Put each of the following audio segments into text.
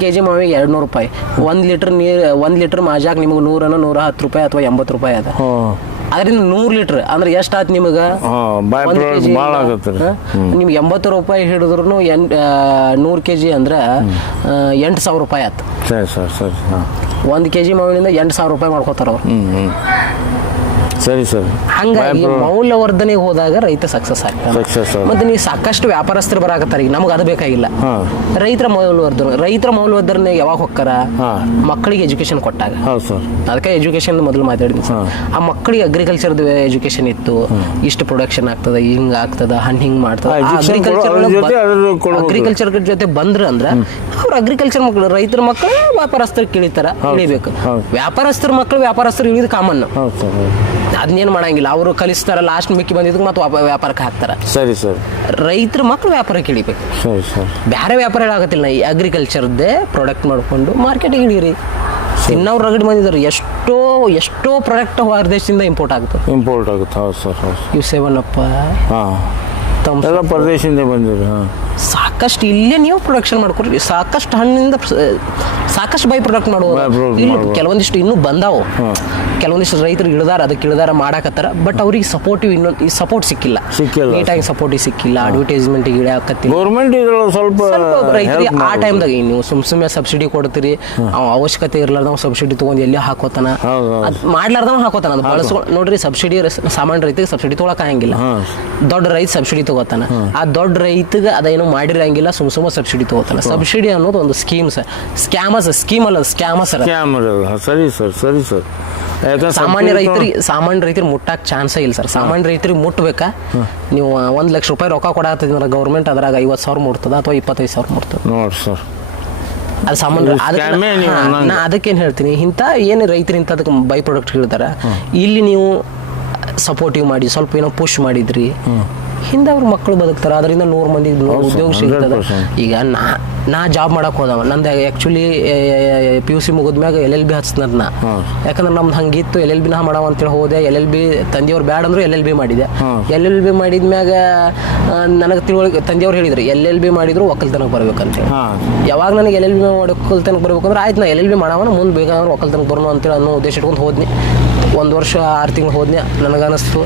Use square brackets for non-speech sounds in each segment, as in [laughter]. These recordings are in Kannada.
ಕೆ ಜಿ ಮಾವಿಗೆ ಎರಡು ನೂರು ರೂಪಾಯಿ. ಒಂದು ಲೀಟರ್ ನೀರು ಒಂದು ಲೀಟ್ರ್ ಮಾಜಾಕ್ ನಿಮಗೆ ನೂರನ ನೂರ ಹತ್ತು ರೂಪಾಯಿ ಅಥವಾ ಎಂಬತ್ತು ರೂಪಾಯಿ ಅದ. ಅದರಿಂದ ನೂರು ಲೀಟ್ರ್ ಅಂದ್ರೆ ಎಷ್ಟು ಆಯ್ತು ನಿಮಗೆ? ನಿಮ್ಗೆ ಎಂಬತ್ತು ರೂಪಾಯಿ ಹಿಡಿದ್ರು ಎಂಟು ನೂರು ಕೆ ಜಿ ಅಂದ್ರೆ ಎಂಟು ಸಾವಿರ ರೂಪಾಯಿ ಆಯ್ತು ಒಂದು ಕೆ ಜಿ ಮಾವಿನಿಂದ ಎಂಟು ಸಾವಿರ ರೂಪಾಯಿ ಮಾಡ್ಕೋತಾರ ಅವ್ರು. ಸರಿ ಸರ್. ಹಂಗಾಗಿ ಮೌಲ್ಯವರ್ಧನೆಗೆ ಹೋದಾಗ ರೈತ ಸಕ್ಸಸ್ ಆಗ್ತಾನೆ. ಸಕ್ಸಸ್ ಮತ್ತೆ ನೀವು ಸಾಕಷ್ಟು ವ್ಯಾಪಾರಸ್ಥರು ಬರಾಕತ್ತಾರ ಈಗ ನಮ್ಗೆ ಅದು ಬೇಕಾಗಿಲ್ಲ. ರೈತರ ಮೌಲ್ಯವರ್ಧನೆ ರೈತರ ಮೌಲ್ಯವರ್ಧನೆ ಯಾವಾಗ ಹೋಗ್ತಾರ ಮಕ್ಕಳಿಗೆ ಎಜುಕೇಶನ್ ಕೊಟ್ಟಾಗ. ಅದಕ್ಕೆ ಎಜುಕೇಶನ್ ಮೊದಲು ಮಾತಾಡಿದ್ವಿ ಆ ಮಕ್ಕಳಿಗೆ ಅಗ್ರಿಕಲ್ಚರ್ ಎಜುಕೇಶನ್ ಇತ್ತು. ಇಷ್ಟು ಪ್ರೊಡಕ್ಷನ್ ಆಗ್ತದ ಹಿಂಗ್ ಆಗ್ತದ ಹಣ್ಣು ಹಿಂಗ್ ಮಾಡ್ತದ. ಅಗ್ರಿಕಲ್ಚರ್ ಜೊತೆ ಬಂದ್ರ ಅಂದ್ರ ಅವ್ರ ಅಗ್ರಿಕಲ್ಚರ್ ಮಕ್ಕಳು ರೈತರ ಮಕ್ಕಳು ವ್ಯಾಪಾರಸ್ಥರು ಕೇಳಿತಾರ ಇಳಿಬೇಕು. ವ್ಯಾಪಾರಸ್ಥರ ಮಕ್ಕಳು ವ್ಯಾಪಾರಸ್ಥರು ಇಳಿದು ಕಾಮನ್. ಅದನ್ನೇನು ಮಾಡಂಗಿಲ್ಲ. ಅವರು ಕಲಿಸ್ತಾರ ಲಾಸ್ಟ್ ಮಿಕ್ಕಿ ಬಂದಿದ್ದಕ್ಕೆ ಮತ್ತೆ ವ್ಯಾಪಾರಕ್ಕೆ ಹಾಕ್ತಾರೆ. ಸರಿ ಸರ್. ರೈತರ ಮಕ್ಕಳು ವ್ಯಾಪಾರಕ್ಕೆ ಇಳಿಬೇಕು. ಸರಿ ಸರ್. ಬೇರೆ ವ್ಯಾಪಾರ ಹೇಳಾಗತ್ತಿಲ್ಲ ಈ ಅಗ್ರಿಕಲ್ಚರ್ದೇ ಪ್ರಾಡಕ್ಟ್ ಮಾಡ್ಕೊಂಡು ಮಾರ್ಕೆಟಿಗೆ ಇಳೀರಿ ತಿನ್ನೋರು ರಗಡ್ ಬಂದಿದ್ದಾರೆ ಎಷ್ಟೋ ಎಷ್ಟೋ ಪ್ರಾಡಕ್ಟ್ ಹೊರ ದೇಶದಿಂದ ಇಂಪೋರ್ಟ್ ಆಗುತ್ತೆ. ಇಂಪೋರ್ಟ್ ಆಗುತ್ತೆ. ಹೌದು ಸರ್ ಹೌದು ಇವು ಅಪ್ಪ ಹಾಂ. ತಮ್ಮ ಎಲ್ಲ ಪರದೇಶದಿಂದ ಬಂದಿರಿ ಹಾಂ. ಸಾಕಷ್ಟು ಇಲ್ಲೇ ನೀವು ಪ್ರೊಡಕ್ಷನ್ ಮಾಡ್ಕೊಡ್ರಿ. ಸಾಕಷ್ಟು ಹಣ್ಣಿಂದ ಸಾಕಷ್ಟು ಬೈ ಪ್ರೊಡಕ್ಟ್ ಮಾಡುವ ಇಲ್ಲಿ ಕೆಲವೊಂದಿಷ್ಟು ಇನ್ನೂ ಬಂದಾವು. ಕೆಲವೊಂದಿಷ್ಟು ರೈತರು ಇಳಿದಾರ ಅದಕ್ಕೆ ಇಳಿದಾರ ಮಾಡಾಕತ್ತಾರ. ಬಟ್ ಅವ್ರಿಗೆ ಸಪೋರ್ಟಿವ್ ಇನ್ನೊಂದು ಈ ಸಪೋರ್ಟ್ ಸಿಕ್ಕಿಲ್ಲ. ನೀಟಾಗಿ ಸಪೋರ್ಟಿವ್ ಸಿಕ್ಕಿಲ್ಲ ಅಡ್ವರ್ಟೈಸ್ಮೆಂಟ್ ಇಳಿಯಾಕತ್ತಿಲ್ಲ. ಗೌರ್ಮೆಂಟ್ ಸ್ವಲ್ಪ ರೈತರಿಗೆ ಆ ಟೈಮ್ ಟೈಮ್ದಾಗ ನೀವು ಸುಮ್ ಸುಮ್ಮನೆ ಸಬ್ಸಿಡಿ ಕೊಡ್ತೀರಿ ಅವ ಅವಶ್ಯಕತೆ ಇರಲಾರ್ದ ಸಬ್ಸಿಡಿ ತಗೊಂಡು ಎಲ್ಲಿ ಹಾಕೋತಾನ. ಅದ್ ಮಾಡ್ಲಾರ್ದವ ಹಾಕೋತಾನ ಅದು ಬಳಸ್ಕೊಂಡು ನೋಡ್ರಿ ಸಬ್ಸಿಡಿ ಸಾಮಾನ್ಯ ರೈತರಿಗೆ ಸಬ್ಸಿಡಿ ತೊಗೊಳಕ್ ಆಗಂಗಿಲ್ಲ. ದೊಡ್ಡ ರೈತ ಸಬ್ಸಿಡಿ ತಗೋತಾನ. ಆ ದೊಡ್ಡ ರೈತಗ ಅದೇನು ಮಾಡಿರಂಗಿಲ್ಲ ಸುಮ್ ಸುಮ್ಮ ಸಬ್ಸಿಡಿ ತಗೋತಲ್ಲ ಸಬ್ಸಿಡಿ ಅನ್ನೋದು ಒಂದು ಸ್ಕೀಮ್ ಸರ್. ಸ್ಕ್ಯಾಮಸ್ ಸ್ಕೀಮ್ ಅಲ್ಲ ಸ್ಕ್ಯಾಮಸ್ ಸರ್ ಸರಿ ಸರ್ ಸರಿ ಸರ್. ಯಾಕಂದ್ರೆ ಸಾಮಾನ್ಯ ರೈತರಿ ರೈತರಿಗೆ ಸಾಮಾನ್ಯ ರೈತರಿಗೆ ಮುಟ್ಟಾಕ್ ಚಾನ್ಸೇ ಇಲ್ಲ ಸರ್. ಸಾಮಾನ್ಯ ರೈತರಿಗೆ ಮುಟ್ಬೇಕಾ? ನೀವು ಒಂದ್ ಲಕ್ಷ ರೂಪಾಯಿ ರೊಕ್ಕ ಕೊಡತ್ತಿದ್ರೆ ಗೌರ್ಮೆಂಟ್ ಅದ್ರಾಗ ಐವತ್ ಸಾವಿರ ಮುಟ್ತದ ಅಥವಾ ಇಪ್ಪತ್ತೈದು ಸಾವಿರ ಮುಟ್ತದ ನೋಡಿ ಸರ್. ಅದು ಸಾಮಾನ್ಯ. ನಾ ಅದಕ್ಕೇನು ಹೇಳ್ತೀನಿ. ಇಂಥ ಏನು ರೈತರು ಇಂಥದಕ್ಕೆ ಬೈ ಪ್ರಾಡಕ್ಟ್ ಹೇಳ್ತಾರೆ ಇಲ್ಲಿ ನೀವು ಸಪೋರ್ಟಿವ್ ಮಾಡಿ ಸ್ವಲ್ಪ ಏನೋ ಪುಷ್ ಮಾಡಿದ್ರಿ. ಹಿಂದೆ ಅವ್ರ ಮಕ್ಕಳು ಬದುಕ್ತಾರೆ. ಅದರಿಂದ ನೂರು ಮಂದಿ ಉದ್ಯೋಗ ಸಿಗ್ತದೆ. ಈಗ ನಾ ನಾ ಜಾಬ್ ಮಾಡಕ್ ಹೋದವ. ನಂದು ಆ್ಯಕ್ಚುಲಿ ಪಿ ಯು ಸಿ ಮುಗಿದ್ಮ್ಯಾಗ ಎಲ್ ಎಲ್ ಬಿ ಹಚ್ತದ ನಾ. ಯಾಕಂದ್ರೆ ನಮ್ದು ಹಂಗಿತ್ತು ಎಲ್ ಎಲ್ ಬಿ ನಾ ಮಾಡವ ಅಂತೇಳಿ ಹೋದೆ. ಎಲ್ ಎಲ್ ಬಿ ತಂದೆಯವ್ರು ಬ್ಯಾಡ ಅಂದ್ರು ಎಲ್ ಎಲ್ ಬಿ ಮಾಡಿದೆ. ಎಲ್ ಎಲ್ ಬಿ ಮಾಡಿದ್ಮ್ಯಾಗ ನನಗೆ ತಿಳುವಳಿಕೆ ತಂದೆಯವ್ರು ಹೇಳಿದ್ರು ಎಲ್ ಎಲ್ ಬಿ ಮಾಡಿದ್ರು ಒಕ್ಕಲ್ತನಕ್ಕೆ ಬರ್ಬೇಕಂತೇಳಿ ಯಾವಾಗ ನನಗೆ ಎಲ್ ಎಲ್ ಬಿ ಒಕ್ಕಲ್ತನಕ್ಕೆ ಬರ್ಬೇಕಂದ್ರೆ ಆಯ್ತು ನಾ ಎಲ್ ಎಲ್ ಬಿ ಮಾಡವನ ಮುಂದೆ ಬೇಕಾದ್ರೆ ಒಕ್ಕಲ್ತನಕ್ಕೆ ಬರೋಣ ಅಂತೇಳಿ ಅನ್ನೋ ಉದ್ದೇಶ ಇಟ್ಕೊಂಡು ಹೋದ್ನಿ. ಒಂದು ವರ್ಷ ಆರು ತಿಂಗಳು ಹೋದ್ನೆ ನನಗೆ ಅನಿಸ್ತು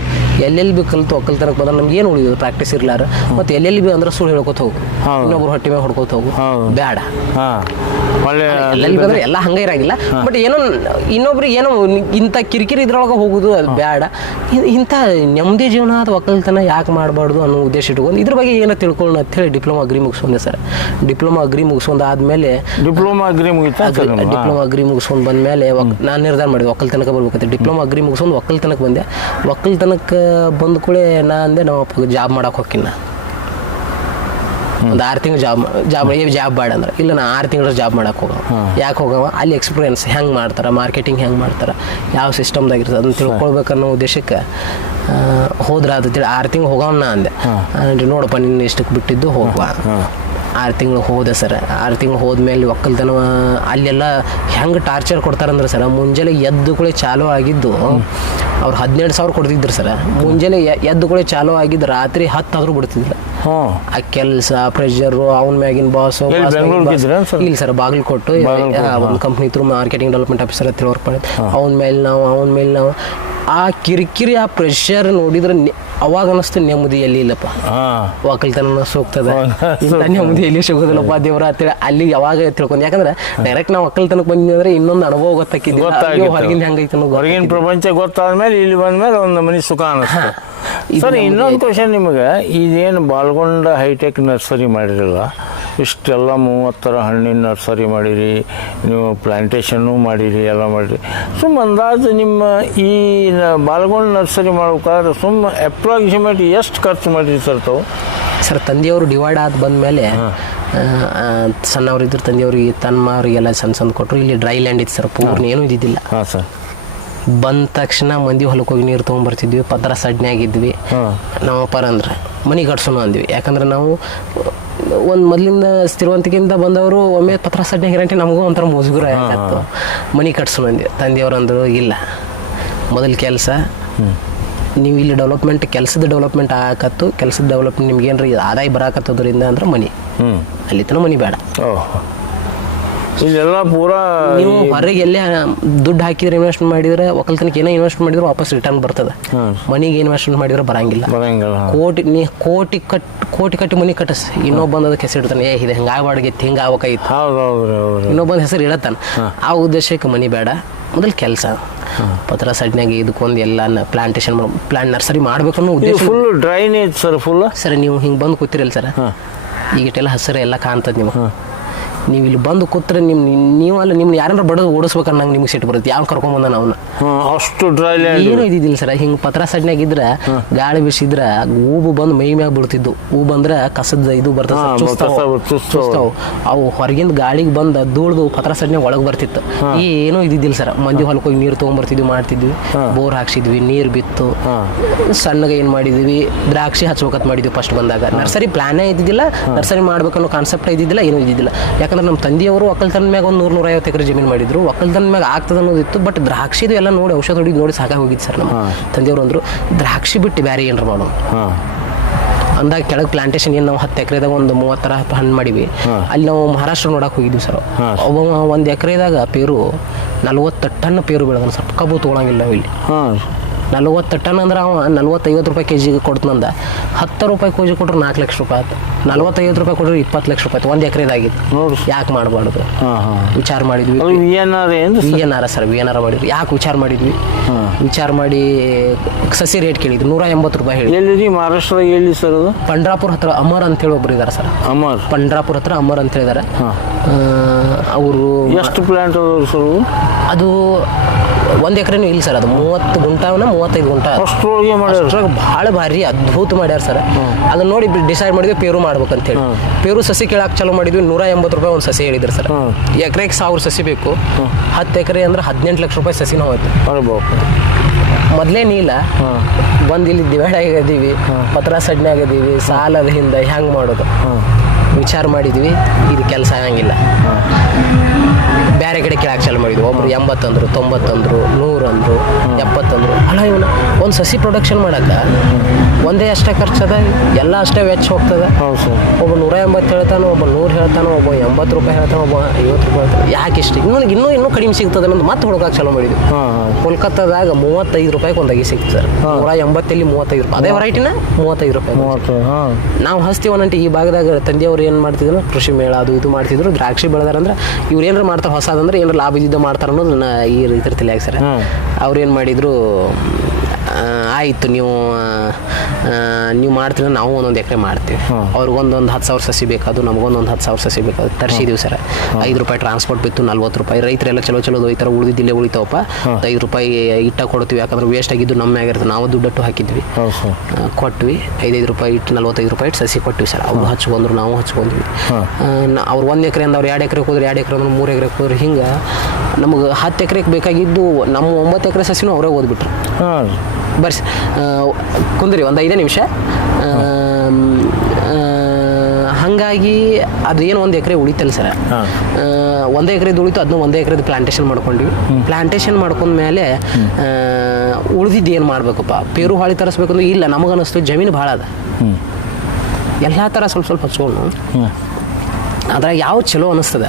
ಎಲ್ಲೆಲ್ಲಿ ಎಲ್ ಬಿ ಕಲಿತು ಒಕ್ಕಲ್ತನಕ್ಕೆ ಬಂದ್ರೆ ನಮ್ಗೆ ಏನು ಉಳಿಯೋದು? ಪ್ರಾಕ್ಟೀಸ್ ಇರ್ಲಾರ. ಮತ್ತೆ ಎಲ್ ಎಲ್ ಬಿ ಅಂದ್ರೆ ಸುಳ್ಳು ಹೇಳ್ಕೊತ ಹೋಗು. ಇನ್ನೊಬ್ರು ಹೊಟ್ಟೆ ಮೇಲೆ ಹೊಡ್ಕೊತ ಹೋಗು. ಬೇಡ ಒಳ್ಳೆ ಎಲ್ ಎಲ್ ಅಂದ್ರೆ ಎಲ್ಲ ಹಂಗೆ ಇರಂಗಿಲ್ಲ. ಬಟ್ ಏನೋ ಇನ್ನೊಬ್ರಿಗೆ ಏನೋ ಇಂಥ ಕಿರಿಕಿರಿ ಇದ್ರೊಳಗೆ ಹೋಗುದು ಅದು ಬೇಡ ಇಂಥ ನೆಮ್ಮದಿ ಜೀವನ ಅಥವಾ ಒಕ್ಕಲ್ತನ ಯಾಕೆ ಮಾಡಬಾರ್ದು ಅನ್ನೋ ಉದ್ದೇಶ ಇಟ್ಕೊಂಡು ಇದ್ರ ಬಗ್ಗೆ ಏನೋ ತಿಳ್ಕೊಳ್ಳೋಣ ಅಂತ ಹೇಳಿ ಡಿಪ್ಲೊಮಾ ಅಗ್ರಿ ಮುಗಿಸ್ಕೊಂಡೆ ಸರ್. ಡಿಪ್ಲೊಮಾ ಅಗ್ರಿ ಮುಗಿಸ್ಕೊಂಡು ಆದ್ಮೇಲೆ ಡಿಪ್ಲೊಮಾ ಅಗ್ರಿ ಮುಗಿತಾ ಡಿಪ್ಲೊಮಾ ಅಗ್ರಿ ಮುಗಿಸ್ಕೊಂಡು ಬಂದ್ಮೇಲೆ ನಾನು ನಿರ್ಧಾರ ಮಾಡಿದೆ ಒಕ್ಕಲ್ತನಕ್ಕೆ ಬರ್ಬೇಕಂತ. ಡಿಪ್ಲೊಮಾ ಅಗ್ರಿ ಮುಗಿಸ್ಕೊಂಡು ಒಕ್ಕಲ್ತನಕ್ಕೆ ಬಂದೆ. ಒಕ್ಕಲ್ತನಕ್ಕೆ ಬಂದ ಕೂಡಲೇ ನಾ ಅಂದೆ ನಮ್ಮ ಅಪ್ಪ ಜಾಬ್ ಮಾಡಕ್ಕೆ ಹೋಗಿನ ಒಂದು ಆರು ತಿಂಗಳು ಜಾಬ್ ಜಾಬ್ ಏ ಜಾಬ್ ಬೇಡ ಅಂದ್ರೆ. ಇಲ್ಲ ನಾ ಆರು ತಿಂಗಳು ಜಾಬ್ ಮಾಡಕ್ಕೆ ಹೋಗವ ಯಾಕೆ ಹೋಗವ? ಅಲ್ಲಿ ಎಕ್ಸ್ಪೀರಿಯನ್ಸ್ ಹೆಂಗೆ ಮಾಡ್ತಾರೆ? ಮಾರ್ಕೆಟಿಂಗ್ ಹೆಂಗೆ ಮಾಡ್ತಾರೆ? ಯಾವ ಸಿಸ್ಟಮ್ದಾಗ ಇರ್ತದೆ? ಅದನ್ನ ತಿಳ್ಕೊಳ್ಬೇಕನ್ನೋ ಉದ್ದೇಶಕ್ಕೆ ಹೋದ್ರೆ ಅಂತೇಳಿ ಆರು ತಿಂಗಳು ಹೋಗವ ನಾ ಅಂದೆ. ನೋಡಪ್ಪ ನಿನ್ನ ಇಷ್ಟಕ್ಕೆ ಬಿಟ್ಟಿದ್ದು ಹೋಗುವ. ಆರು ತಿಂಗಳು ಹೋದೆ ಸರ್. ಆರು ತಿಂಗಳು ಹೋದ್ಮೇಲೆ ಒಕ್ಕಲ್ತನ ಅಲ್ಲೆಲ್ಲ ಹೆಂಗೆ ಟಾರ್ಚರ್ ಕೊಡ್ತಾರಂದ್ರೆ ಸರ್ ಮುಂಜಾನೆ ಎದ್ದು ಕೂಡ ಚಾಲೂ ಆಗಿದ್ದು ಅವ್ರು ಹದಿನೆಂಟು ಸಾವಿರ ಕೊಡ್ತಿದ್ರು ಸರ್. ಮುಂಜಾನೆ ಎದ್ದು ಕೂಡ ಚಾಲೂ ಆಗಿದ್ದು ರಾತ್ರಿ ಹತ್ತಾದ್ರೂ ಬಿಡ್ತಿದ್ರು ಆ ಕೆಲಸ ಪ್ರೆಷರು ಅವನ ಮ್ಯಾಗಿನ ಬಾಸು ಇಲ್ಲ ಸರ್ ಬಾಗಲಕೋಟು ಕೊಟ್ಟು ಒಂದು company through marketing development officer ಹತ್ತಿರ ವರ್ಕ್ ಮಾಡಿದ್ರು ಅವನ ಮೇಲೆ ನಾವು ಅವನ ಮೇಲೆ ನಾವು ಆ ಕಿರಿಕಿರಿ ಆ ಪ್ರೆಷರ್ ನೋಡಿದ್ರೆ ಅವಾಗ ಅನ್ನಿಸ್ತು ನೆಮ್ಮದಿ ಎಲ್ಲಿ ಇಲ್ಲಪ್ಪ ಒಕ್ಕಲ್ತನ? ಇಂಥ ನೆಮ್ಮದಿ ಎಲ್ಲಿ ಸಿಗೋದಿಲ್ಲಪ್ಪ ದೇವ್ರ ಅಂತೇಳಿ ಅಲ್ಲಿ ಯಾವಾಗ ತಿಳ್ಕೊಂಡು. ಯಾಕಂದ್ರೆ ಡೈರೆಕ್ಟ್ ನಾವು ಒಕ್ಕಲ್ತನಕ್ಕೆ ಬಂದ್ವಿ ಅಂದ್ರೆ ಇನ್ನೊಂದು ಅನುಭವ ಗೊತ್ತಾಕಿದ್ವಿ ಹೊರಗಿನ ಹೆಂಗೈತೆ ಹೊರಗಿನ. ಪ್ರಪಂಚ ಗೊತ್ತಾದ್ಮೇಲೆ ಇಲ್ಲಿ ಬಂದ್ಮೇಲೆ ಒಂದು ಮನೆ ಸುಖ ಅನ್ನಿಸ್ತು. ಸರ್ ಇನ್ನೊಂದು ಕ್ವಶನ್ ನಿಮಗೆ. ಇದೇನು ಬಾಲ್ಗೊಂಡ ಹೈಟೆಕ್ ನರ್ಸರಿ ಮಾಡಿರಲ್ಲ? ಇಷ್ಟೆಲ್ಲ ಮೂವತ್ತರ ಹಣ್ಣಿನ ನರ್ಸರಿ ಮಾಡಿರಿ ನೀವು ಪ್ಲ್ಯಾಂಟೇಷನ್ನು ಮಾಡಿರಿ ಎಲ್ಲ ಮಾಡಿರಿ. ಸುಮ್ಮ ಅಂದಾಜು ನಿಮ್ಮ ಈ ಬಾಲ್ಗೊಂಡು ನರ್ಸರಿ ಮಾಡ್ಬೇಕಾದ್ರೆ ಸುಮ್ಮ ಅಪ್ರಾಕ್ಸಿಮೇಟ್ ಎಷ್ಟು ಖರ್ಚು ಮಾಡಿರಿ ಸರ್ ತಾವು? ಸರ್ ತಂದೆಯವರು ಡಿವೈಡ್ ಆದ ಬಂದಮೇಲೆ ಸಣ್ಣವ್ರು ಇದ್ರು ತಂದೆಯವ್ರಿಗೆ ತನ್ನ ಅವರಿಗೆಲ್ಲ ಸಣ್ಣ ಸಣ್ಣ ಕೊಟ್ಟರು ಇಲ್ಲಿ ಡ್ರೈ ಲ್ಯಾಂಡ್ ಇತ್ತು ಸರ್ ಪೂರ್ಣ ಏನೂ ಇದ್ದಿದ್ದಿಲ್ಲ. ಹಾಂ ಸರ್. ಬಂದ ತಕ್ಷಣ ಮಂದಿ ಹೊಲಕ್ಕೆ ಹೋಗಿ ನೀರು ತೊಗೊಂಡ್ಬರ್ತಿದ್ವಿ ಪತ್ರ ಸಡ್ನ್ಯಾಗಿದ್ವಿ ನಾವು ಅಪ್ಪಾರ ಅಂದ್ರೆ ಮನೆ ಕಟ್ಸೋಣ ಅಂದ್ವಿ. ಯಾಕಂದ್ರೆ ನಾವು ಒಂದು ಮೊದಲಿಂದ ಸ್ಥಿರವಂತಿಕೆಯಿಂದ ಬಂದವರು ಒಮ್ಮೆ ಪತ್ರ ಸಡ್ನ್ಯಾಗ ಗ್ಯಾರಂಟಿ ನಮಗೂ ಒಂಥರ ಮುಜುಗುರ ಆಯ್ತು ಮನೆ ಕಟ್ಸೋಣ ಅಂದ್ವಿ. ತಂದೆಯವರು ಅಂದರು ಇಲ್ಲ. ಮೊದಲ ಕೆಲಸ. ನೀವು ಇಲ್ಲಿ ಡೆವಲಪ್ಮೆಂಟ್ ಕೆಲಸದ ಡೆವಲಪ್ಮೆಂಟ್ ಆಗಕತ್ತು ಕೆಲಸದ ಡೆವಲಪ್ಮೆಂಟ್ ನಿಮ್ಗೆ ಏನ್ರಿ ಆದಾಯ ಬರಾಕತ್ತದ್ರಿಂದ ಅಂದ್ರೆ ಮನಿ. ಅಲ್ಲಿ ತನಕ ಮನಿ ಬೇಡ. ಇಲ್ಲೆಲ್ಲ ಪೂರಾ ನೀವು ಹೊರಗೆ ಎಲ್ಲೇ ದುಡ್ಡು ಹಾಕಿದ್ರೆ ಇನ್ವೆಸ್ಟ್ ಮಾಡಿದ್ರೆ ಒಕ್ಕಲ್ತನಕ್ಕೆ ಏನೋ ಇನ್ವೆಸ್ಟ್ ಮಾಡಿದ್ರೆ ವಾಪಸ್ ರಿಟರ್ನ್ ಬರ್ತದೆ. ಮನಿಗೆ ಇನ್ವೆಸ್ಟ್ಮೆಂಟ್ ಮಾಡಿದ್ರೆ ಬರಂಗಿಲ್ಲ. ಕೋಟಿ ನೀ ಕೋಟಿ ಕಟ್ ಕೋಟಿ ಕಟ್ಟಿ ಮನಿ ಕಟ್ಟಸ್. ಇನ್ನೊಬ್ಬ ಬಂದದಕ್ಕೆ ಹೆಸರು ಇಡ್ತಾನೆ ಏ ಇದು ಹಿಂಗೆ ಆಗ್ಬಾರ್ಗಿತ್ತು ಹಿಂಗೆ ಆಗ್ಬೇಕಾಗಿತ್ತು. ಹೌದು ಹೆಸರು ಇಡತ್ತಾನ ಆ ಉದ್ದೇಶಕ್ಕೆ ಮನಿ ಬೇಡ. ಮೊದಲು ಕೆಲಸ. ಪತ್ರ ಸಡ್ನಾಗ ಇದಕ್ಕೊಂದು ಎಲ್ಲ ಪ್ಲಾಂಟೇಶನ್ ಪ್ಲಾಂಟ್ ನರ್ಸರಿ ಮಾಡ್ಬೇಕು ಅನ್ನೋ ಉದ್ದೇಶ full drainage sir full sir ನೀವು ಹಿಂಗೆ ಬಂದು ಕೂತಿರಲ್ಲ ಸರ್. ಈಗಿಟ್ಟೆಲ್ಲ ಹಸಿರು ಎಲ್ಲ ಕಾಣ್ತದೆ ನೀವು ನೀವು ಇಲ್ಲಿ ಬಂದು ಕೂತ್ರೆ ನಿಮ್ಮ ನೀವು ಅಲ್ಲಿ ನಿಮ್ ಯಾರನ್ನ ಬಡದು ಓಡಿಸ್ಬೇಕು ನಂಗೆ ನಿಮ್ಗೆ ಸಿಟ್ಟು ಬರುತ್ತೆ. ಯಾವ ಕರ್ಕೊಂಡ್ ಬಂದ ನಾವು ಹಾಂ ಅಷ್ಟು ಏನು ಇದ್ದಿದ್ದಿಲ್ಲ ಸರ್. ಹಿಂಗೆ ಪತ್ರ ಸಡ್ನ್ಯಾಗ ಇದ್ರ ಗಾಳಿ ಬಿಸಿದ್ರ ಹೂಬು ಬಂದು ಮೈ ಮ್ಯಾಗ ಬಿಡ್ತಿದ್ದು ಹೂ ಬಂದ್ರೆ ಕಸದ ಇದು ಬರ್ತದೆ. ಅವು ಹೊರಗಿಂದ ಗಾಳಿಗೆ ಬಂದ ಧೂಳ್ದು ಪತ್ರ ಸಡ್ನಾಗ ಒಳಗೆ ಬರ್ತಿತ್ತು. ಏನೂ ಇದ್ದಿದ್ದಿಲ್ಲ ಸರ್. ಮಂದಿ ಹೊಲಕ್ಕೆ ಹೋಗಿ ನೀರು ತೊಗೊಂಬರ್ತಿದ್ವಿ ಮಾಡ್ತಿದ್ವಿ. ಬೋರ್ ಹಾಕ್ಸಿದ್ವಿ ನೀರು ಬಿತ್ತು. ಸಣ್ಣಗೆ ಏನು ಮಾಡಿದ್ವಿ? ದ್ರಾಕ್ಷಿ ಹಚ್ಬೇಕಂತ ಮಾಡಿದ್ವಿ ಫಸ್ಟ್ ಬಂದಾಗ. ನರ್ಸರಿ ಪ್ಲಾನೇ ಇದ್ದಿದ್ದಿಲ್ಲ. ನರ್ಸರಿ ಮಾಡ್ಬೇಕನ್ನೋ ಕಾನ್ಸೆಪ್ಟ್ ಇದ್ದಿದ್ದಿಲ್ಲ ಏನೂ ಇದ್ದಿದ್ದಿಲ್ಲ. ಯಾಕಂದ್ರೆ ನಮ್ಮ ತಂದೆಯವರು ಒಕ್ಕಲ್ತನ ಮ್ಯಾಗ ಒಂದು ನೂರು ನೂರೈವತ್ತು ಎಕರೆ ಜಮೀನು ಮಾಡಿದ್ರು. ಒಕ್ಕಲ್ತನ ಮ್ಯಾಗ ಆಗ್ತದೆ ಅನ್ನೋದಿತ್ತು ಬಟ್ ದ್ರಾಕ್ಷಿದು ಎಲ್ಲ ನೋಡಿ ಔಷಧ ಹೊಡಿದು ನೋಡಿ ಸಾಕಾಗಿ ಹೋಗಿದ್ದು ಸರ್ ನಮ್ಮ ತಂದೆಯವರು ಅಂದರು ದ್ರಾಕ್ಷಿ ಬಿಟ್ಟು ಬೇರೆ ಏನ್ರ ಮಾಡೋಣ ಅಂದಾಗ ಕೆಳಗೆ ಪ್ಲಾಂಟೇಶನ್ ಏನು ನಾವು ಹತ್ತು ಎಕರೆದಾಗ ಒಂದು ಮೂವತ್ತರ ಹಣ್ಣು ಮಾಡಿವಿ. ಅಲ್ಲಿ ನಾವು ಮಹಾರಾಷ್ಟ್ರ ನೋಡಕ್ಕೆ ಹೋಗಿದ್ವಿ ಸರ್. ಒಬ್ಬ ಒಂದು ಎಕರೆದಾಗ ಪೇರು ನಲ್ವತ್ತು ಟನ್ ಪೇರು ಬೆಳೆದ ಸರ್. ಕಬ್ಬು ತೊಗೊಳಂಗಿಲ್ಲ ಇಲ್ಲಿ. ನಲ್ವತ್ತು ಟನ್ ಅಂದ್ರೆ ಅವ ನಲ್ವತ್ತೈವತ್ತು ರೂಪಾಯಿ ಕೆ ಜಿಗೆ ಕೊಡ್ತಂದ ಹತ್ತು ರೂಪಾಯಿ ಕೆ ಜಿ ಕೊಟ್ರೆ ನಾಲ್ಕು ಲಕ್ಷ ರೂಪಾಯಿ ಆಯ್ತು ನಲ್ವತ್ತೈವತ್ತು ರೂಪಾಯಿ ಕೊಟ್ಟರು ಇಪ್ಪತ್ತು ಲಕ್ಷ ರೂಪಾಯಿ ಆಯ್ತು ಒಂದು ಎಕರೆದಾಗಿತ್ತು ನೋಡಿ. ಯಾಕೆ ಮಾಡಬಾರ್ದು? ವಿಚಾರ ಮಾಡಿದ್ವಿ. ಅದು ಏನಾರ ಏನು V N R sir V N R ಮಾಡಿದ್ವಿ. ಯಾಕೆ ವಿಚಾರ ಮಾಡಿದ್ವಿ? ವಿಚಾರ ಮಾಡಿ ಸಸಿ ರೇಟ್ ಕೇಳಿದ್ವಿ ನೂರ ಎಂಬತ್ತು ರೂಪಾಯಿ ಹೇಳಿ ಮಹಾರಾಷ್ಟ್ರ ಎಲ್ಲಿ ಸರ್ ಅದು? ಪಂಡ್ರಾಪುರ ಹತ್ರ ಅಮರ್ ಅಂತೇಳಿ ಒಬ್ರು ಇದ್ದಾರೆ ಸರ್. ಅಮರ್? ಪಂಡ್ರಾಪುರ ಹತ್ರ ಅಮರ್ ಅಂತ ಹೇಳಿದ್ದಾರೆ ಅವರು ಎಷ್ಟು ಪ್ಲಾಂಟ್ ಸರ್ ಅದು ಒಂದು ಎಕರೆನೂ ಇಲ್ಲ ಸರ್ ಅದು ಮೂವತ್ತು ಗುಂಟಾವನ ಮೂವತ್ತೈದು ಗುಂಟ. ಅಷ್ಟ್ರಾಗ ಭಾಳ ಭಾರಿ ಅದ್ಭುತ ಮಾಡ್ಯಾರ ಸರ್. ಅದನ್ನ ನೋಡಿ ಡಿಸೈಡ್ ಮಾಡಿದ್ವಿ ಪೇರು ಮಾಡ್ಬೇಕಂತೇಳಿ. ಪೇರು ಸಸಿ ಕೇಳಕ್ಕೆ ಚಾಲೂ ಮಾಡಿದ್ವಿ ನೂರ ಎಂಬತ್ತು ರೂಪಾಯಿ ಒಂದು ಸಸಿ ಹೇಳಿದ್ರು ಸರ್. ಎಕರೆಗೆ ಸಾವಿರ ಸಸಿ ಬೇಕು. ಹತ್ತು ಎಕರೆ ಅಂದ್ರೆ ಹದಿನೆಂಟು ಲಕ್ಷ ರೂಪಾಯಿ ಸಸಿನ ಹೋಯ್ತು. ಮೊದಲೇ ನೀಲ. ಬಂದು ಇಲ್ಲಿ ಡಿವೈಡ್ ಆಗಿದ್ದೀವಿ ಪತ್ರ ಸಡ್ನೆ ಆಗಿದ್ದೀವಿ ಸಾಲದ ಹಿಂದೆ ಹೆಂಗೆ ಮಾಡೋದು? ವಿಚಾರ ಮಾಡಿದ್ವಿ ಇದು ಕೆಲಸ ಆಗಂಗಿಲ್ಲ. ಬೇರೆ ಕಡೆ ಕೆಳಗೆ ಚಾಲು ಮಾಡಿದ್ವಿ. ಒಬ್ರು ಎಂಬತ್ತಂದ್ರು ತೊಂಬತ್ತಂದ್ರು ನೂರಂದ್ರು ಎಪ್ಪತ್ತಂದ್ರು ಅಲ್ಲ ಇವನು ಒಂದು ಸಸಿ ಪ್ರೊಡಕ್ಷನ್ ಮಾಡಕ್ಕೆ ಒಂದೇ ಅಷ್ಟೇ ಖರ್ಚದ ಎಲ್ಲ ಅಷ್ಟೇ ವೆಚ್ಚ ಹೋಗ್ತದೆ. ಒಬ್ಬ ನೂರ ಎಂಬತ್ತು ಹೇಳ್ತಾನೆ ಒಬ್ಬ ನೂರು ಹೇಳ್ತಾನೆ ಒಬ್ಬ ಎಂಬತ್ತು ರೂಪಾಯಿ ಹೇಳ್ತಾನೆ ಒಬ್ಬ ಐವತ್ತು ರೂಪಾಯಿ ಹೇಳ್ತಾನೆ. ಯಾಕೆ ಇಷ್ಟು ಇನ್ನೂ ಇನ್ನೂ ಇನ್ನೂ ಕಡಿಮೆ ಸಿಗ್ತದೆ ಅನ್ನೋದು ಮತ್ತೆ ಹುಡುಕಕ್ಕೆ ಚಾಲು ಮಾಡಿದ್ವಿ. ಕೋಲ್ಕತ್ತಾದಾಗ ಮೂವತ್ತೈದು ರೂಪಾಯಿಗೆ ಒಂದು ಅಗಿ ಸಿಕ್ತು ಸರ್. ನೂರ ಎಂಬತ್ತಲ್ಲಿ ಮೂವತ್ತೈದು ರೂಪಾಯಿ. ಅದೇ ವೆರೈಟಿನ ಮೂವತ್ತೈದು ರೂಪಾಯಿ ಮೂವತ್ತು ಹಾಂ. ನಾವು ಹಸ್ತಿ ಒಂದಂಟಿ ಈ ಭಾಗದಾಗ ತಂದೆಯವ್ರು ಏನು ಮಾಡ್ತಿದ್ರು? ಕೃಷಿ ಮೇಳ ಅದು ಇದು ಮಾಡ್ತಿದ್ರು. ದ್ರಾಕ್ಷಿ ಬೆಳೆದಾರಂದ್ರೆ ಇವ್ರು ಏನಾರ ಮಾಡ್ತಾರೆ ಹೊಸದಂದ್ರೆ ಏನಾರ ಲಾಭ ಇದ್ದಿದ್ದು ಮಾಡ್ತಾರೆ ಅನ್ನೋದು ನನ್ನ ಈ ಇದ್ರ ತಲೆಯಾಗ ಸರ್. ಅವ್ರು ಏನು ಮಾಡಿದ್ರು ಆಯಿತು ನೀವು ನೀವು ಮಾಡ್ತೀರ ನಾವು ಒಂದೊಂದು ಎಕರೆ ಮಾಡ್ತೀವಿ. ಅವ್ರಿಗೊಂದೊಂದು ಹತ್ತು ಸಾವಿರ ಸಸಿ ಬೇಕಾದ್ರು ನಮಗೊಂದೊಂದು ಹತ್ತು ಸಾವಿರ ಸಸಿ ಬೇಕಾದ್ರು ತರಿಸಿದೀವಿ ಸರ್. ಐದು ರೂಪಾಯಿ ಟ್ರಾನ್ಸ್ಪೋರ್ಟ್ ಬಿತ್ತು ನಲ್ವತ್ತು ರೂಪಾಯಿ. ರೈತರೆಲ್ಲ ಚಲೋ ಚಲೋ ಒಯ್ತಾರೆ ಉಳಿದಿದ್ದಿಲ್ಲೇ ಉಳಿತಾವಪ್ಪ. ಐದು ರೂಪಾಯಿ ಇಟ್ಟ ಕೊಡ್ತೀವಿ ಯಾಕಂದ್ರೆ ವೇಸ್ಟ್ ಆಗಿದ್ದು ನಮ್ಮ ಆಗಿರುತ್ತೆ ನಾವು ದುಡ್ಡಟ್ಟು ಹಾಕಿದ್ವಿ. ಕೊಟ್ವಿ. ಐದೈದು ರೂಪಾಯಿ ಇಟ್ಟು ನಲ್ವತ್ತೈದು ರೂಪಾಯಿ ಇಟ್ಟು ಸಸಿ ಕೊಟ್ವಿ ಸರ್. ಅವ್ರು ಹಚ್ಕೊಂಡ್ರು ನಾವು ಹಚ್ಕೊಂಡ್ವಿ ಅವ್ರು ಒಂದು ಎಕರೆಯಿಂದ ಅವ್ರು ಎರಡು ಎಕರೆ ಹೋದ್ರೆ ಎರಡು ಎಕರೆ ಅಂದ್ರೆ ಮೂರು ಎಕರೆ ಹೋದ್ರೆ ಹಿಂಗೆ ನಮಗೆ ಹತ್ತು ಎಕರೆಗೆ ಬೇಕಾಗಿದ್ದು ನಮ್ಮ ಒಂಬತ್ತು ಎಕರೆ ಸಸಿನೂ ಅವರೇ ಓದ್ಬಿಟ್ರು. ಆ, ಕುಂದ್ರಿ ಒಂದು ಐದೇ ನಿಮಿಷ. ಹಾಗಾಗಿ ಅದು ಏನು ಒಂದು ಎಕರೆ ಉಳಿತಲ್ಲ ಸರ್. ಒಂದು ಎಕರೆ ಉಳಿತು ಅದನ್ನ ಒಂದೇ ಎಕರೆದು ಪ್ಲಾಂಟೇಶನ್ ಮಾಡ್ಕೊಂಡ್ವಿ. ಪ್ಲಾಂಟೇಶನ್ ಮಾಡ್ಕೊಂಡ್ಮೇಲೆ ಉಳಿದಿದ್ದು ಏನು ಮಾಡಬೇಕಪ್ಪ? ಪೇರು ಹಾಳಿ ತರಿಸ್ಬೇಕಂದ್ರೆ ಇಲ್ಲ ನಮಗನ್ನಿಸ್ತು ಜಮೀನು ಭಾಳ ಅದ. ಎಲ್ಲ ಥರ ಸ್ವಲ್ಪ ಸ್ವಲ್ಪ ಹಚ್ಕೊಂಡು ಅದ್ರಾಗ ಯಾವ ಚಲೋ ಅನಿಸ್ತದ?